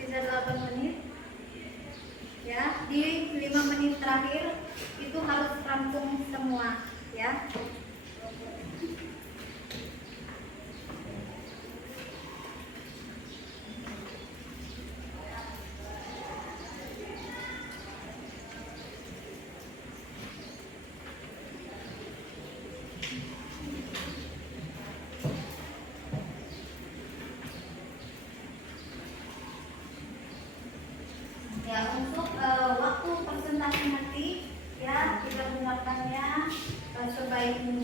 Sisa 8 menit. Ya, di 5 menit terakhir itu harus rampung semua, ya. Ya, untuk waktu presentasi nanti ya kita gunakannya sebaiknya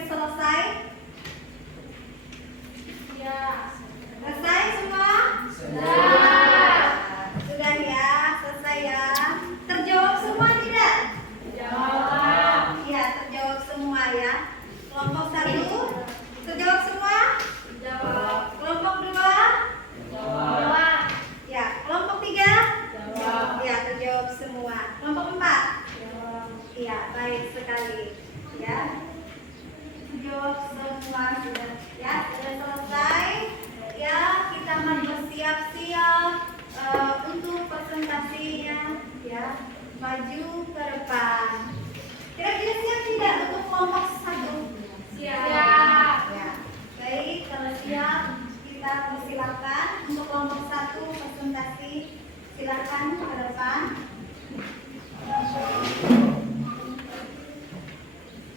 selesai? Ya. Selesai semua? Sudah. Sudah ya, selesai ya. Terjawab semua tidak? Jawab. Iya, terjawab semua ya. Kelompok 1 terjawab semua? Jawab. Kelompok 2? Jawab. Ya, kelompok 3? Jawab. Ya, terjawab semua. Kelompok 4? Jawab. Iya, baik sekali. Ya. Terjawab semua sudah. Ya, sudah selesai. Ya, kita mau bersiap-siap untuk presentasinya. Ya, maju ke depan. Kira-kira siap tidak untuk kelompok 1? Siap. Ya. Baik, kalau siap kita persilakan untuk kelompok 1 presentasi. Silakan ke depan.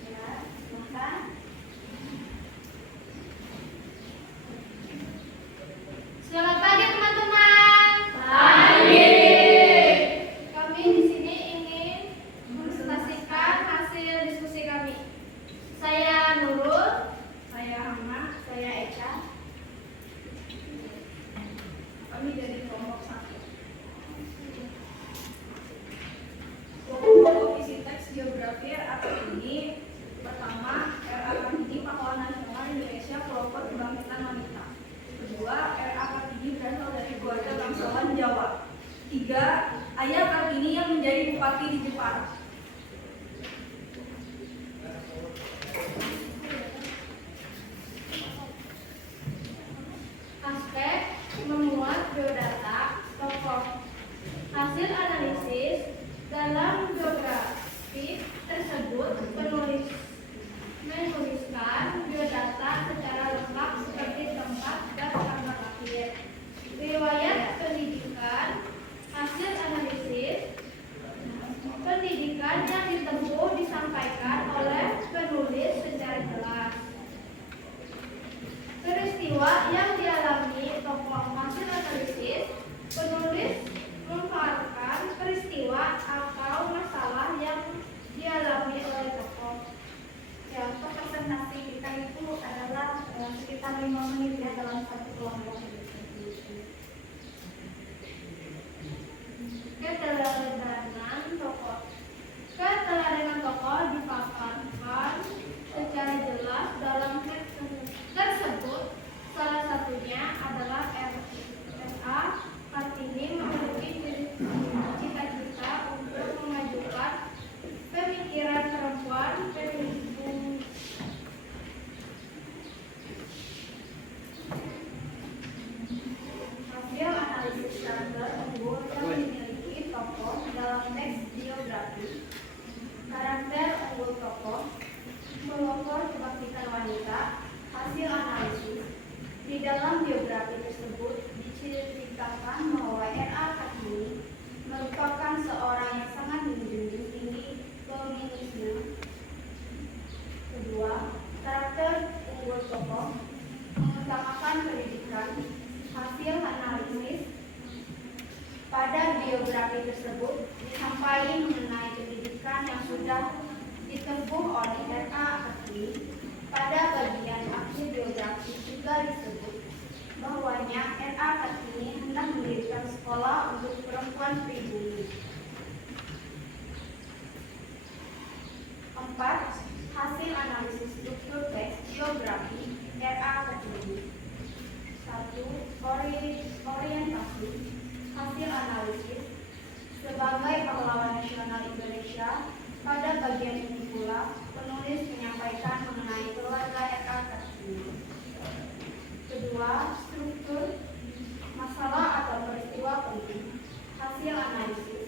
Ya, silakan. Selamat pagi teman-teman. Kami di sini ingin mempresentasikan hasil diskusi kami. Saya Nurul, saya Hama, saya Eka. Kami dari kelompok 1. Pokok isi teks geografi RA ini pertama, RA Kartini Pahlawan Nasional Indonesia Pelopor Kebangkitan Wanita. Kedua, RA Kartini berasal dari keluarga bangsawan Jawa. Tiga, ayah Kartini yang menjadi bupati di Jepara. Aspek memuat biodata tokoh. Hasil analisis dalam biografi tersebut penulis menuliskan biodata secara lengkap seperti tempat dan tanggal lahir, riwayat pendidikan, hasil analisis pendidikan yang ditempuh disampaikan oleh penulis secara jelas. Peristiwa yang dialami tokoh. Hasil analisis penulis memaparkan peristiwa atau masalah yang dialami oleh tokoh. Ya, untuk presentasi kita itu adalah sekitar 5 menit ya dalam satu kelompok. Keteladanan tokoh dipaparkan secara jelas dalam teks tersebut. Salah satunya adalah RA Kartini memiliki cita-cita untuk memajukan pemikiran perempuan feminisme. Hasil analisis karakter unggul yang dimiliki tokoh dalam teks biografi. Karakter unggul tokoh, pelopor kebangkitan wanita. Hasil analisis di dalam biografi tersebut diceritakan bahwa RA Kartini merupakan seorang yang sangat menjunjung tinggi feminisme. Kedua, karakter unggul tokoh mengutamakan pendidikan. Hasil analisis pada biografi tersebut disampaikan mengenai pendidikan yang sudah ditempuh oleh RA Kartini. Pada bagian akhir biografi juga disebut bahwanya RA Kartini hendak mendirikan sekolah untuk perempuan pribumi. 4. Hasil analisis struktur teks biografi RA Kartini. 1. Orientasi. Hasil analisis sebagai pahlawan nasional Indonesia. Pada bagian ini pula penulis menyampaikan mengenai keluarga RA Kartini. Kedua, struktur masalah atau peristiwa penting. Hasil analisis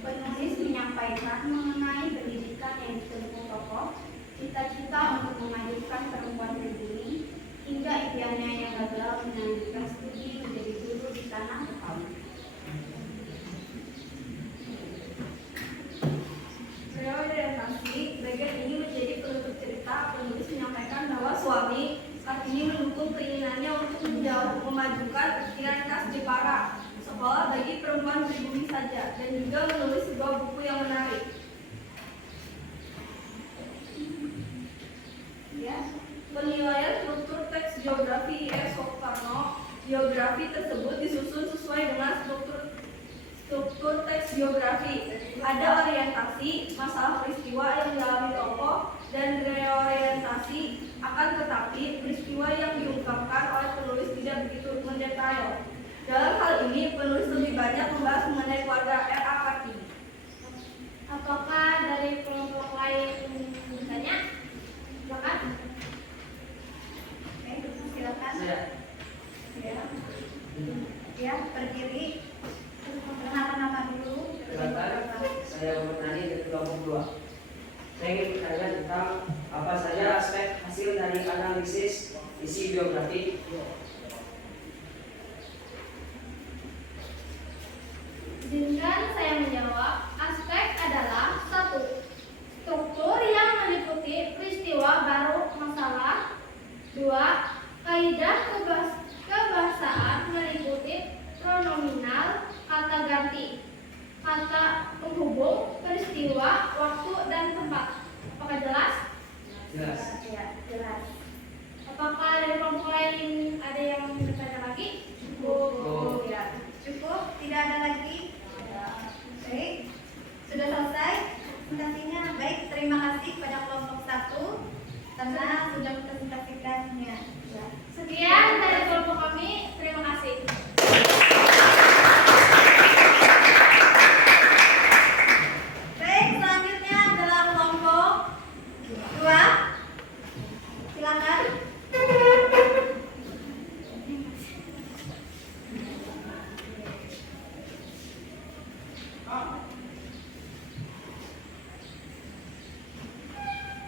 penulis menyampaikan mengenai pendidikan yang ditempuh tokoh, cita-cita untuk memajukan perempuan pribumi, hingga impiannya yang gagal melanjutkan studi menjadi guru di tanah Betawi. Reorientasi bagian ini menjadi penutup cerita. Penulis menyampaikan bahwa suami Kartini mendukung keinginannya untuk memajukan pikiran khas Jepara, sekolah bagi perempuan pribumi saja, dan juga menulis sebuah buku yang menarik. biografi tersebut disusun sesuai dengan struktur teks biografi. Ada orientasi, masalah peristiwa yang dialami tokoh, dan reorientasi. Akan tetapi, peristiwa yang diungkapkan oleh penulis tidak begitu mendetail. Dalam hal ini, penulis lebih banyak membahas mengenai keluarga R.A. Kartini. Apakah dari kelompok lain bertanya? Silakan. Oke, silakan. Saya. Ya, berdiri. Perkenalkan nama dulu. Silakan, saya Muhammad Nani dari kelompok 2. Saya ingin bertanya tentang apa saja aspek hasil dari analisis isi biografi. Izinkan saya menjawab. Aspek adalah 1. Struktur yang meliputi peristiwa baru masalah. 2. Kaidah kebahasaan meliputi pronominal, kata ganti, kata penghubung, peristiwa, waktu, dan tempat. Apakah jelas? Jelas. Ya, jelas. Apakah dari kelompok lain ada yang bertanya lagi? Cukup. Ya, cukup. Tidak ada lagi. Baik, sudah selesai presentasinya. Baik, terima kasih kepada kelompok 1 karena sudah mempresentasikannya. Ya. Sekian dari kelompok kami. Terima kasih. Baik, selanjutnya adalah kelompok 2. Silakan.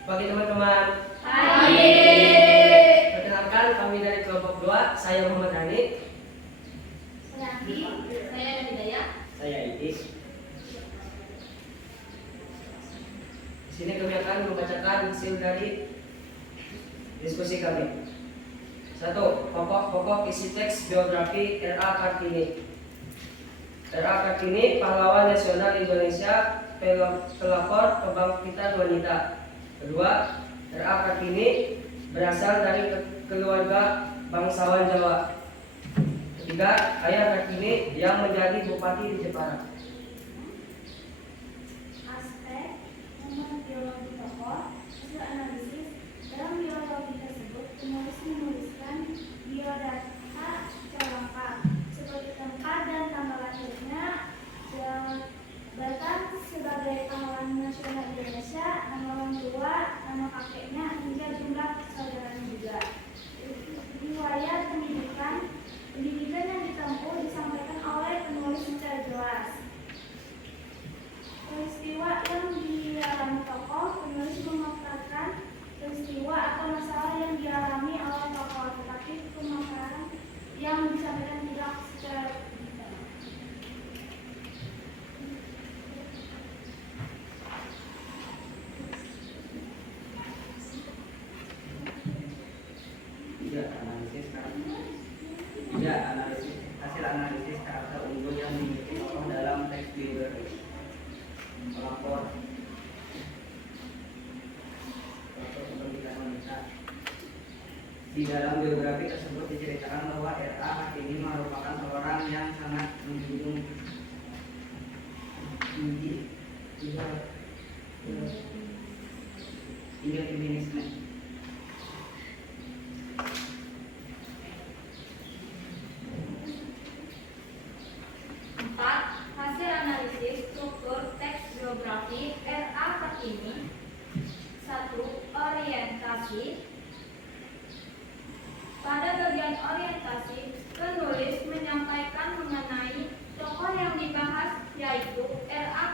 Bagi teman-teman, Hai. perkenalkan kami dari kelompok 2. Saya Muhammad Nani. Saya Andi. Saya Hidayah. Saya Itis. Di sini kami akan membacakan hasil dari diskusi kami. 1. Pokok-pokok isi teks biografi R.A. Kartini. R.A. Kartini, pahlawan nasional Indonesia, pelopor kebangkitan wanita. 2. R.A. Kartini berasal dari keluarga bangsawan Jawa. 3. Ayah Kartini yang menjadi bupati di Jepara. Aspek momen biologi tokoh. Hasil analisis dalam biologi tersebut penulis menuliskan biodata secara lengkap seperti tempat dan tanggal lahirnya, jabatan sebagai pahlawan nasional Indonesia, nama orang tua, nama kakeknya, hingga jumlah saudaranya juga. Riwayat pendidikan yang ditempuh disampaikan oleh penulis secara jelas. Peristiwa yang dialami tokoh, penulis memaparkan peristiwa atau masalah yang dialami oleh tokoh, tetapi pemaparan yang disampaikan tidak secara detail. Hasil analisis karakter unggul yang dimiliki tokoh dalam teks biografi. Pelopor kebangkitan wanita. Di dalam biografi tersebut diceritakan bahwa R.A. Kartini merupakan seorang yang sangat menjunjung tinggi feminisme. 4. Hasil analisis struktur teks biografi R.A. Kartini. 1. Orientasi. Pada bagian orientasi, penulis menyampaikan mengenai tokoh yang dibahas, yaitu R.A.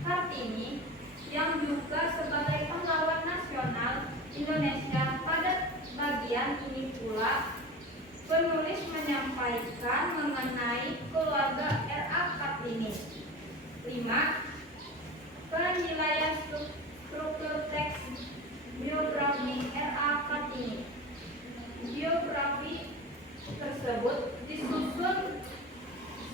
Kartini yang juga sebagai pahlawan nasional Indonesia. Pada bagian ini pula penulis menyampaikan mengenai keluarga R.A. Kartini. 5. Penilaian struktur teks biografi R.A. Kartini. Biografi tersebut disusun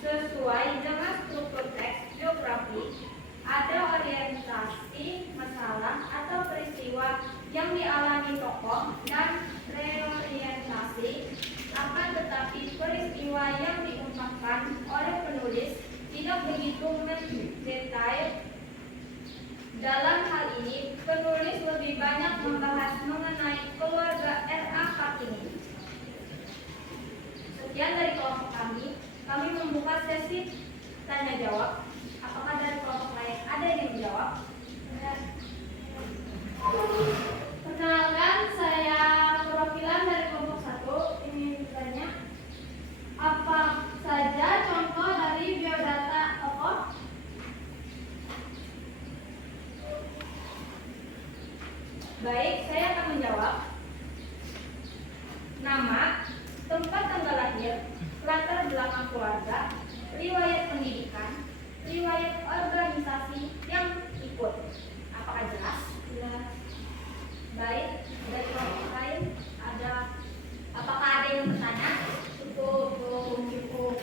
sesuai dengan struktur teks biografi. Ada orientasi masalah atau peristiwa yang dialami tokoh dan reorientasi. Akan tetapi peristiwa yang diungkapkan oleh penulis tidak begitu mendetail. Dalam hal ini, penulis lebih banyak membahas mengenai keluarga R.A. Kartini. Sekian dari kelompok kami membuka sesi tanya jawab. Apakah dari kelompok lain ada yang menjawab? Perkenalkan, saya perwakilan dari kelompok 1 ingin bertanya, apa saja contoh dari biodata tokoh? Baik, saya akan menjawab. Nama, tempat tanggal lahir, latar belakang keluarga, riwayat pendidikan, riwayat organisasi yang ikut. Apakah jelas? Jelas. Baik, dari kelompok lain apakah ada yang bertanya? Cukup.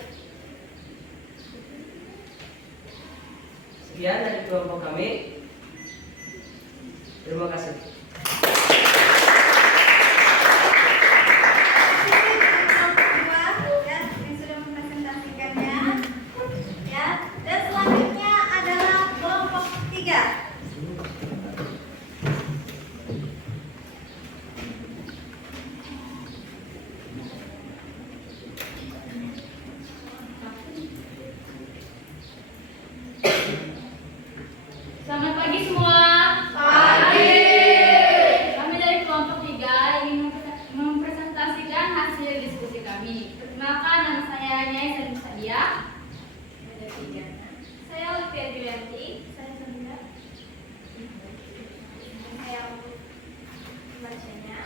Sekian dari kelompok kami. Terima kasih. Dan selanjutnya adalah kelompok 3. Selamat pagi semua. Pagi. Kami dari kelompok 3 ingin mempresentasikan hasil diskusi kami. Perkenalkan, nama saya Nyai Salim Sadia. Saya Olivia Julianti. Saya Sandra. Saya membacanya.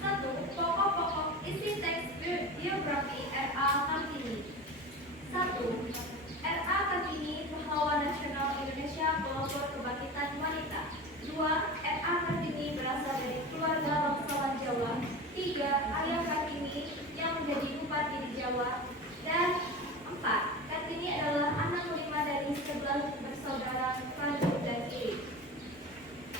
1. Pokok-pokok isi teks biografi R.A. Kartini. 1. R.A. Kartini, pahlawan nasional Indonesia, pelopor kebangkitan wanita. 2. R.A. Kartini berasal dari keluarga bangsawan Jawa. 3. Ayah Kartini yang menjadi bupati di Jawa. Dan 4. Kartini adalah anak kelima dari 11 bersaudara Fadil dan Iri.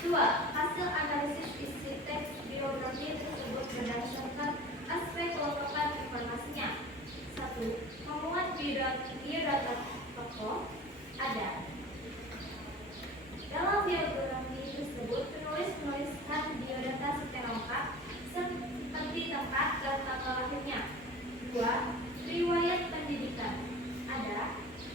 2. Hasil analisis isi teks biografi tersebut berdasarkan aspek kelengkapan informasinya. 1. Memuat biodata tokoh. Ada. Dalam biografi tersebut, penulis menuliskan biodata secara lengkap seperti tempat dan tanggal lahirnya. 2. Riwayat pendidikan. Ada.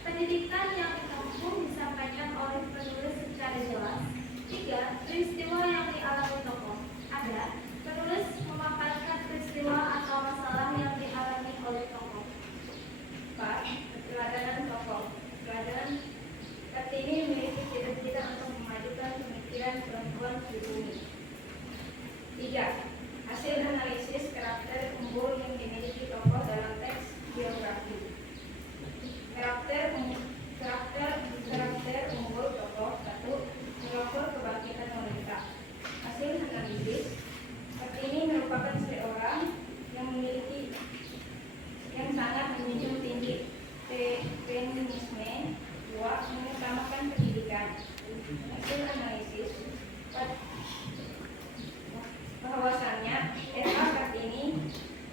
Pendidikan yang ditempuh disampaikan oleh penulis secara jelas. 3. Peristiwa yang dialami tokoh. Ada. Penulis memaparkan peristiwa atau masalah yang dialami oleh tokoh. 4. Keteladanan tokoh. Keteladanan Kartini memiliki cita-cita untuk memajukan pemikiran perempuan pribumi. 3. Hasil analisis karakter unggul yang dimiliki tokoh dalam teks biografi. Karakter unggul tokoh. 1. Pelopor kebangkitan wanita. Hasil analisis, Kartini merupakan seorang yang sangat menjunjung tinggi feminisme. 2. Mengutamakan pendidikan. Hasil analisis, bahwasannya R.A. Kartini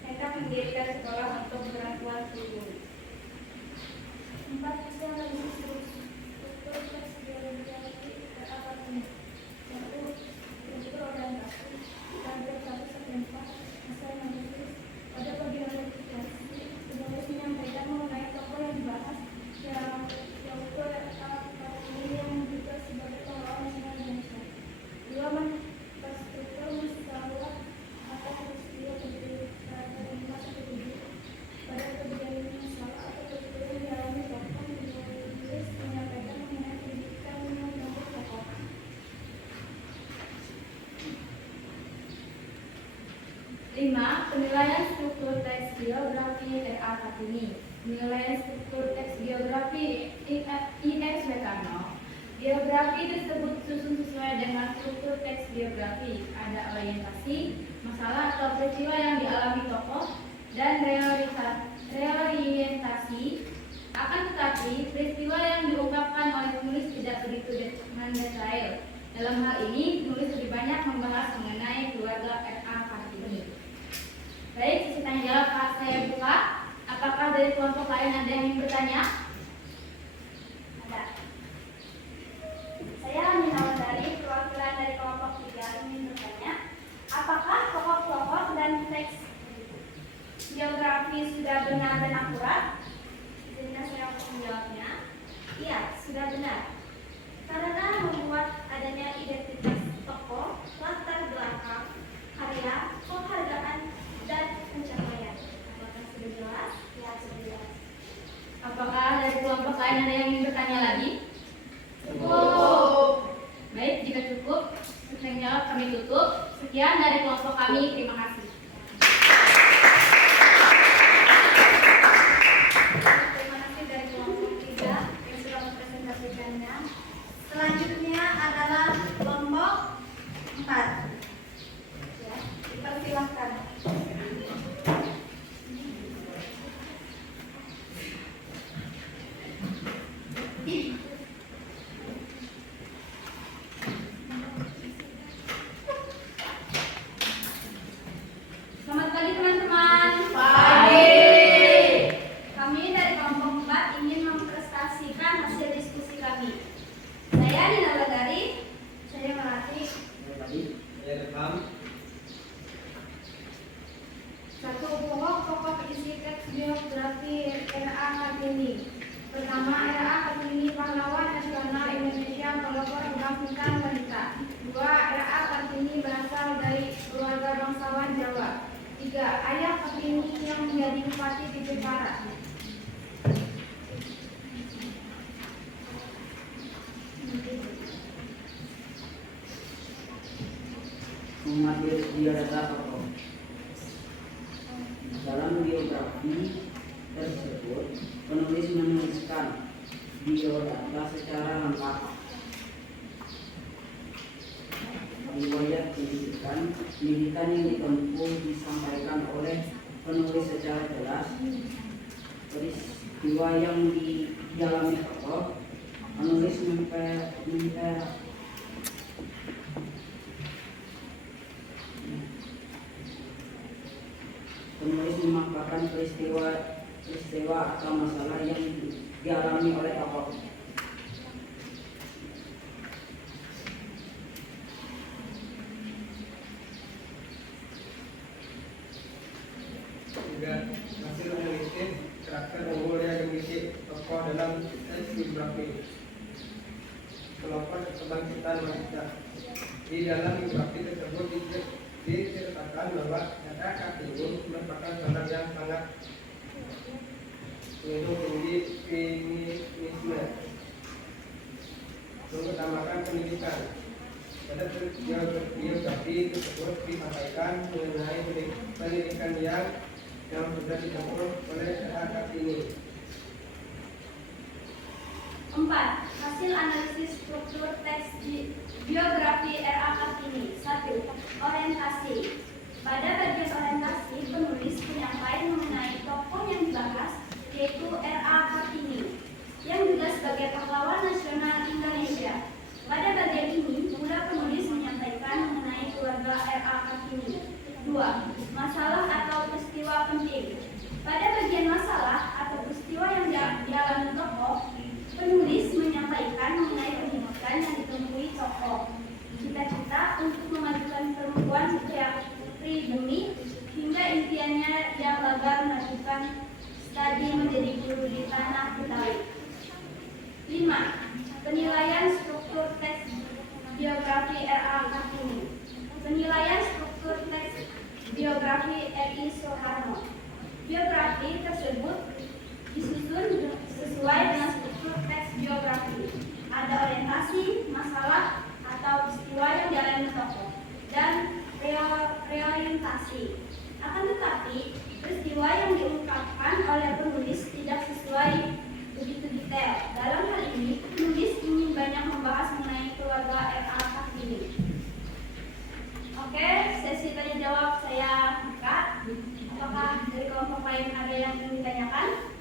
hendak mendirikan sekolah untuk perempuan pribumi. 4. Hasil analisis struktur teks biografi R.A. Kartini. 1. Struktur orientasi tampil 1-4. Hasil analisis pada bagian orientasi penulis menyampaikan mengenai tokoh yang dibahas yaitu R.A. Kartini yang juga sebagai pahlawan nasional Indonesia. 2. Struktur masalah atau peristiwa pendidikan pada kejadian masalah atau peristiwa yang dialami tokoh. Penulis menyampaikan mengenai pendidikan yang ditempuh tokoh. 5. Penilaian struktur teks biografi R.A. Kartini. Penilaian struktur teks biografi I.S. Soekarno. Biografi tersebut susun sesuai dengan struktur teks biografi. Ada orientasi, masalah atau peristiwa yang dialami tokoh, dan reorientasi. Akan tetapi, peristiwa yang diungkapkan oleh penulis tidak begitu mendetail. Dalam hal ini, penulis lebih banyak membahas mengenai keluarga R.A. Kartini. Baik, sesi tanya jawab saya buka. Apakah dari kelompok lain ada yang ingin bertanya? Ada. Saya Nina dari perwakilan dari kelompok 3 ingin bertanya, apakah pokok-pokok dan teks geografi sudah benar dan akurat? Izinkan saya untuk menjawabnya. Iya, sudah benar. Karena membuat adanya identitas tokoh, latar belakang, karya, penghargaan, dan pencapaian. Apakah sudah jelas? Ya, sudah jelas. Apakah dari kelompok lain ada yang ingin bertanya lagi? Baik, jika cukup, pertanyaan jawab kami tutup. Sekian dari kelompok kami, terima kasih. Terima kasih dari kelompok 3 yang sudah mempresentasikannya. Selanjutnya adalah kelompok 4. Ya, dipersilahkan. Selamat pagi teman-teman. Kami dari kelompok 4 ingin mempresentasikan hasil diskusi kami. Saya Nina Lagari. Saya melatih Saya rekam. satu pokok isi teks biografi R.A. Kartini. Pertama, R.A. Kartini pahlawan nasional Indonesia, pelopor kebangkitan wanita. 2. R.A. Kartini berasal dari keluarga bangsawan Jawa. 3. Ayah Kartini yang menjadi bupati di Jepara. Mengambil biodata tokoh. Dalam biografi tersebut, penulis menuliskan biodata secara lengkap. Riwayat pendidikan yang ditempuh disampaikan oleh penulis secara jelas. Peristiwa yang dialami tokoh, penulis memaparkan peristiwa atau masalah yang dialami oleh tokoh. Juga hasil analisis karakter unggul yang dimiliki tokoh dalam teks biografi. Pelopor kebangkitan wanita. Di dalam biografi tersebut diceritakan bahwa R.A. Kartini merupakan seorang yang sangat menjunjung tinggi feminisme, mengutamakan pendidikan. Pada biografi tersebut disampaikan mengenai pendidikan yang sudah ditempuh oleh R.A. Kartini. 4. Hasil analisis struktur teks biografi R.A. Kartini. 1. Orientasi. Pada bagian orientasi, penulis menyampaikan mengenai tokoh yang dibahas, yaitu R.A. Kartini, yang juga sebagai pahlawan nasional Indonesia. Pada bagian ini, pula penulis menyampaikan mengenai keluarga R.A. Kartini. 2. Masalah atau peristiwa penting. Pada bagian masalah atau peristiwa yang dialami tokoh, penulis menyampaikan mengenai pendidikan yang ditemui tokoh, cita-cita untuk memajukan perempuan secara pribumi, hingga impiannya yang gagal melanjutkan studi menjadi guru di tanah Betawi. 5. Penilaian struktur teks biografi R.A. Kartini. Penilaian struktur teks biografi R.I. Soeharno. Biografi tersebut disusun sesuai dengan struktur teks biografi. Ada orientasi, masalah, atau peristiwa yang dialami tokoh, dan reorientasi. Akan tetapi, peristiwa yang diungkapkan oleh penulis tidak sesuai begitu detail. Dalam hal ini, penulis ingin banyak membahas mengenai keluarga R.A. Kartini. Oke, sesi tanya jawab saya buka. Apakah dari kelompok lain ada yang ingin ditanyakan?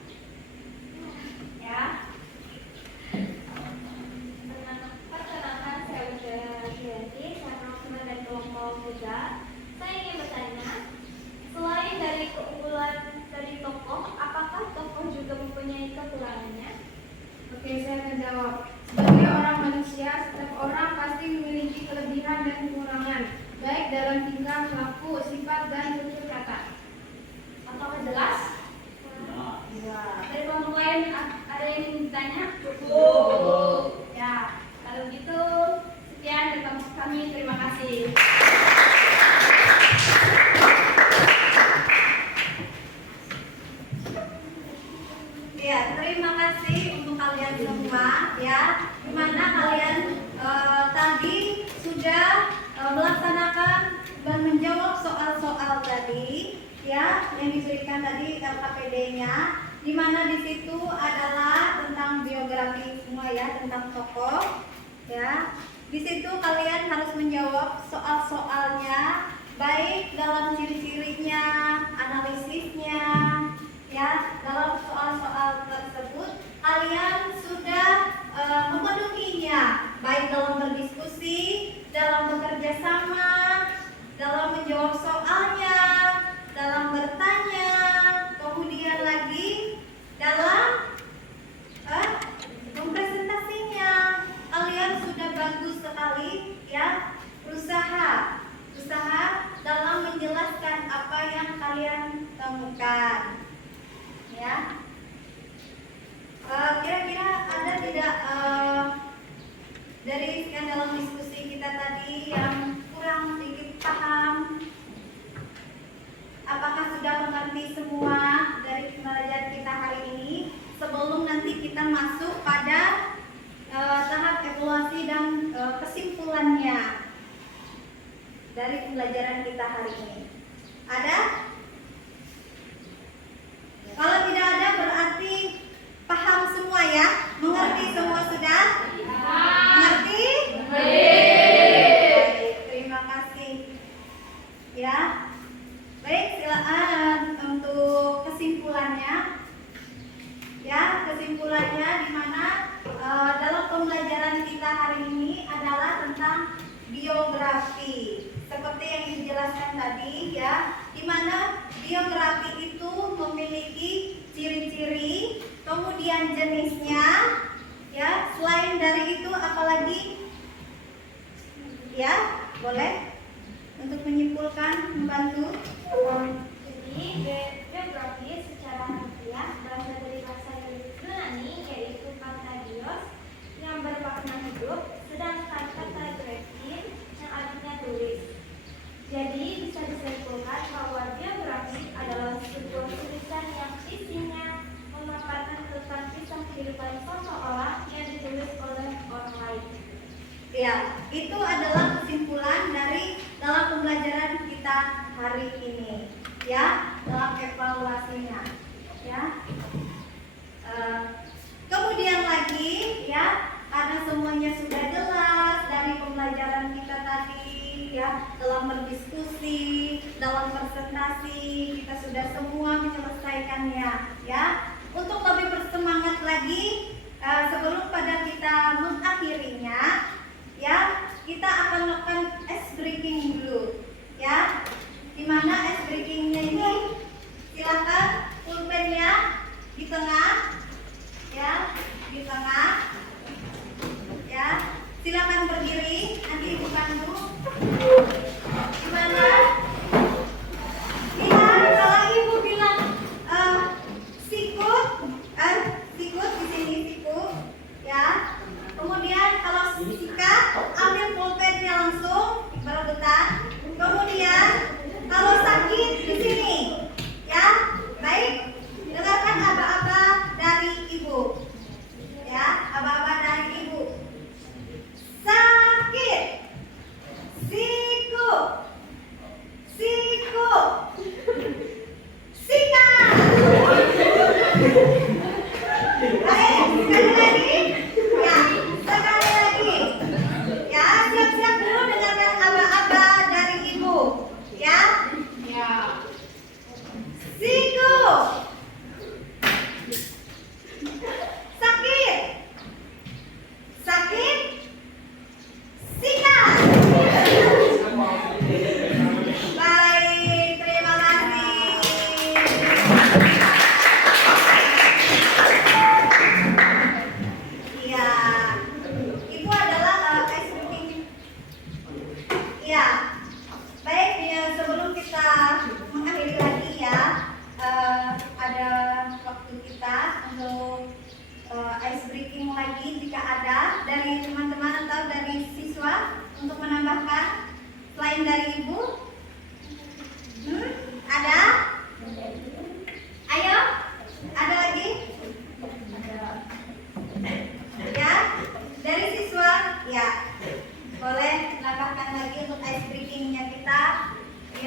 Ya. Perkenalkan, saya Ujaya Rianti, saya dari kelompok 3. Saya ingin bertanya, selain dari keunggulan dari tokoh, apakah Kalau gitu, sekian dari kami. Terima kasih. Ya, terima kasih untuk kalian semua ya. Dimana kalian tadi sudah melaksanakan dan menjawab soal-soal tadi ya yang diberikan tadi LKPD-nya. Dimana di situ adalah tentang biografi semua ya, tentang tokoh ya. Di situ kalian harus menjawab soal-soalnya baik dalam ciri-cirinya, analisisnya ya. Dalam soal-soal tersebut kalian sudah memenuhinya baik dalam berdiskusi, dalam bekerja sama, dalam menjawab soalnya, dalam bertanya, kemudian lagi dalam mempresentasinya. Kalian sudah bagus sekali ya, berusaha dalam menjelaskan apa yang kalian temukan ya. Kira-kira ada tidak dari sekian dalam diskusi kita tadi yang kurang sedikit paham? Apakah sudah mengerti semua dari pembelajaran kita hari ini? Sebelum nanti kita masuk pada tahap evaluasi dan kesimpulannya dari pembelajaran kita hari ini. Ada? Kalau tidak ada berarti paham semua ya? Mengerti semua sudah? Mengerti? Baik, terima kasih. Ya. Baik, silakan untuk kesimpulannya. Ya, kesimpulannya di mana dalam pembelajaran kita hari ini adalah tentang biografi. Seperti yang dijelaskan tadi ya, di mana biografi itu memiliki ciri-ciri, kemudian jenisnya, ya. Selain dari itu, apalagi? Ya, boleh untuk menyimpulkan, membantu. Jadi, biografi secara harfiah berasal dari bahasa Yunani yaitu kata bios yang bermakna hidup, sedangkan kata grafin yang artinya tulis. Jadi bisa disimpulkan bahwa biografi adalah sebuah tulisan yang isinya memaparkan tentang kisah kehidupan seseorang yang ditulis oleh orang lain. Ya, itu adalah kesimpulan dari dalam pembelajaran kita hari ini, ya, dalam evaluasinya, ya. Kemudian lagi, ya, karena semuanya sudah jelas dari pembelajaran kita tadi, ya, dalam berdiskusi, dalam presentasi, kita sudah semua menyelesaikannya, ya. Untuk lebih bersemangat lagi, sebelum pada kita mengakhirinya, ya, kita akan melakukan ice breaking dulu, ya. Dimana ice breakingnya ini, silakan pulpennya di tengah, ya, di tengah, ya. Silakan berdiri, nanti ibu bantu. Gimana? Bilang kalau ibu bilang sikut, sikut di sini sikut, ya. Kemudian kalau sikat, ambil pulpennya langsung berebutan. Kemudian kalau sakit di sini, ya. Baik, dengarkan aba-aba dari ibu, ya. Aba-aba dari ibu. Sakit, siku,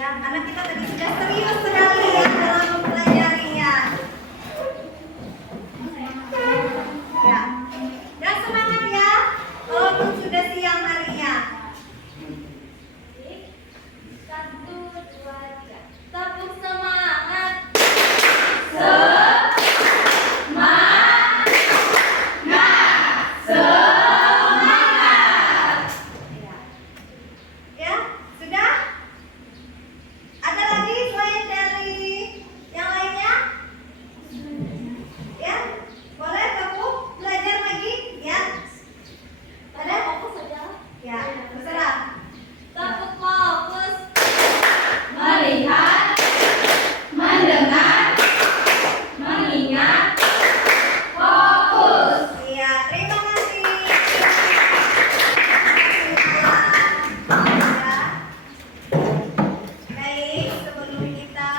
Ya, karena kita tadi sudah serius sekali ya dalam mempelajarinya. Ya, dan semangat ya, walaupun sudah siang harinya. 1, 2, 3. Tepuk semangat. Ya, sudah? Ada lagi selain dari yang lainnya? Ya, boleh kamu belajar lagi? Ya, ada? Fokus saja. Ya, terserah. Tepuk fokus. Melihat, mendengar, mengingat, fokus. Iya, terima kasih. Ya. Baik, sebelum kita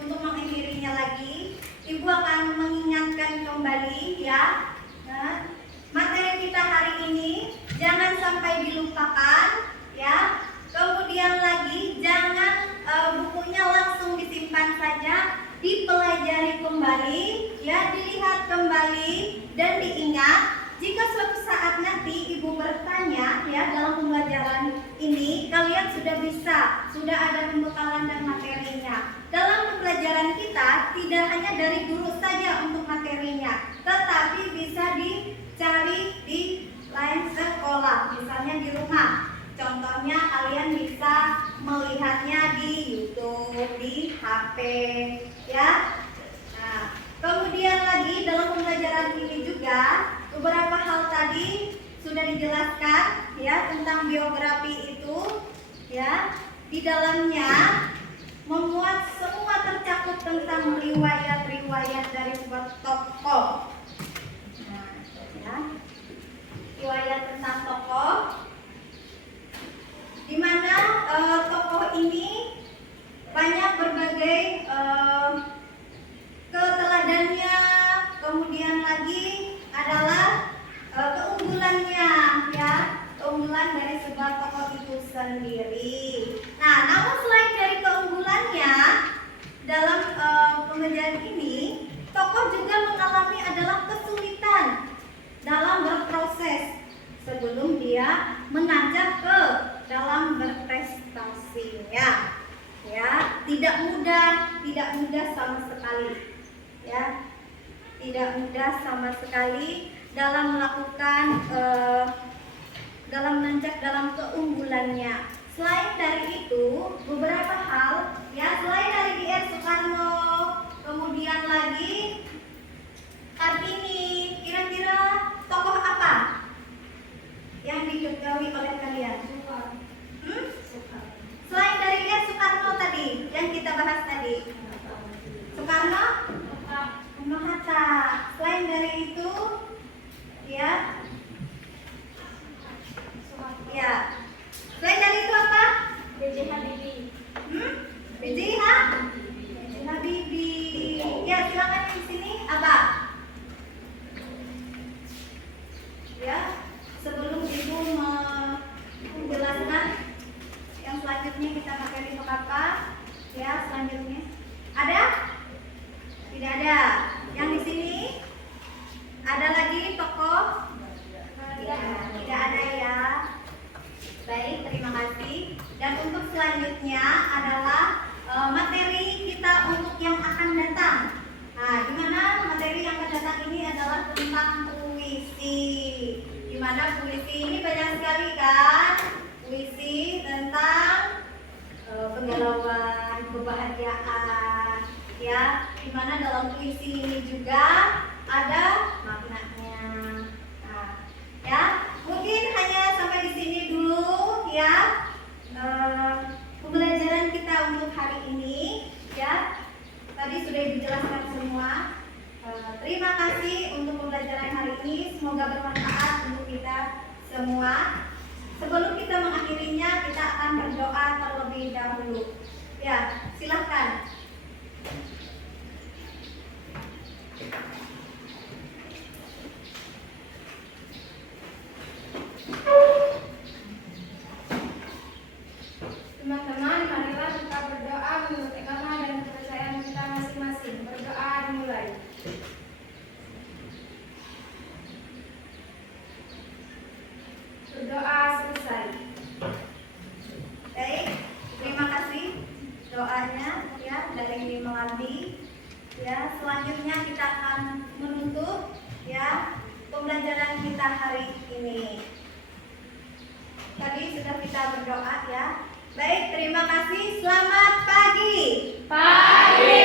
untuk mengakhirinya lagi, Ibu akan mengingatkan kembali ya, materi kita hari ini jangan sampai dilupakan ya. Kemudian lagi jangan bukunya langsung disimpan saja, dipelajari kembali ya, dilihat kembali dan diingat. Jika suatu saat nanti Ibu bertanya ya dalam pembelajaran ini, kalian sudah bisa, sudah ada pembekalan dan materinya. Dalam pembelajaran kita tidak hanya dari guru saja untuk materinya, tetapi bisa dicari di lain sekolah, misalnya di rumah. Contohnya kalian bisa melihatnya di YouTube, di HP ya. Nah, kemudian lagi dalam pembelajaran ini juga beberapa hal tadi sudah dijelaskan ya tentang biografi itu ya. Di dalamnya memuat semua tercakup tentang riwayat-riwayat dari sebuah tokoh. Nah, ya. Riwayat tentang tokoh di mana tokoh ini banyak berbagai keteladannya, kemudian lagi adalah keunggulannya ya, keunggulan dari sebuah tokoh itu sendiri. Nah, namun selain dari keunggulannya dalam pengajaran ini, tokoh juga mengalami adalah kesulitan dalam berproses sebelum dia menanjak ke dalam berprestasinya ya. Tidak mudah sama sekali ya, tidak mudah sama sekali dalam melakukan dalam menanjak dalam keunggulannya. Selain dari itu beberapa hal ya, selain dari DR Soekarno, kemudian lagi Kartini, kira-kira tokoh apa yang diketahui oleh kalian? Selain dari ya Soekarno tadi yang kita bahas tadi, Soekarno, Soekarno-Hatta. Selain dari itu, ya, ya. Selain dari itu apa? B.J. Habibie. B.J. Habibie. Ya, silakan di sini apa? Ya, sebelum Ibu menjelaskan yang selanjutnya kita materi untuk apa? Ya, selanjutnya ada? Tidak ada. Yang di sini ada lagi tokoh? Ya, tidak ada ya. Baik, terima kasih. Dan untuk selanjutnya adalah materi kita untuk yang akan datang. Nah, di mana materi yang akan datang ini adalah tentang puisi. Di mana puisi ini banyak sekali kan? Puisi tentang penggalauan, kebahagiaan, ya. Di mana dalam puisi ini juga ada maknanya. Nah, ya, mungkin hanya sampai di sini dulu, ya. Pembelajaran kita untuk hari ini, ya. Tadi sudah dijelaskan semua. Terima kasih untuk pembelajaran hari ini. Semoga bermanfaat untuk kita semua. Sebelum kita mengakhirinya, kita akan berdoa terlebih dahulu. Ya, silahkan. Terima berdoa selesai. Baik, terima kasih doanya ya dari Mimi Melati. Ya, selanjutnya kita akan menutup ya pembelajaran kita hari ini. Tadi sudah kita berdoa ya. Baik, terima kasih. Selamat pagi. Pagi.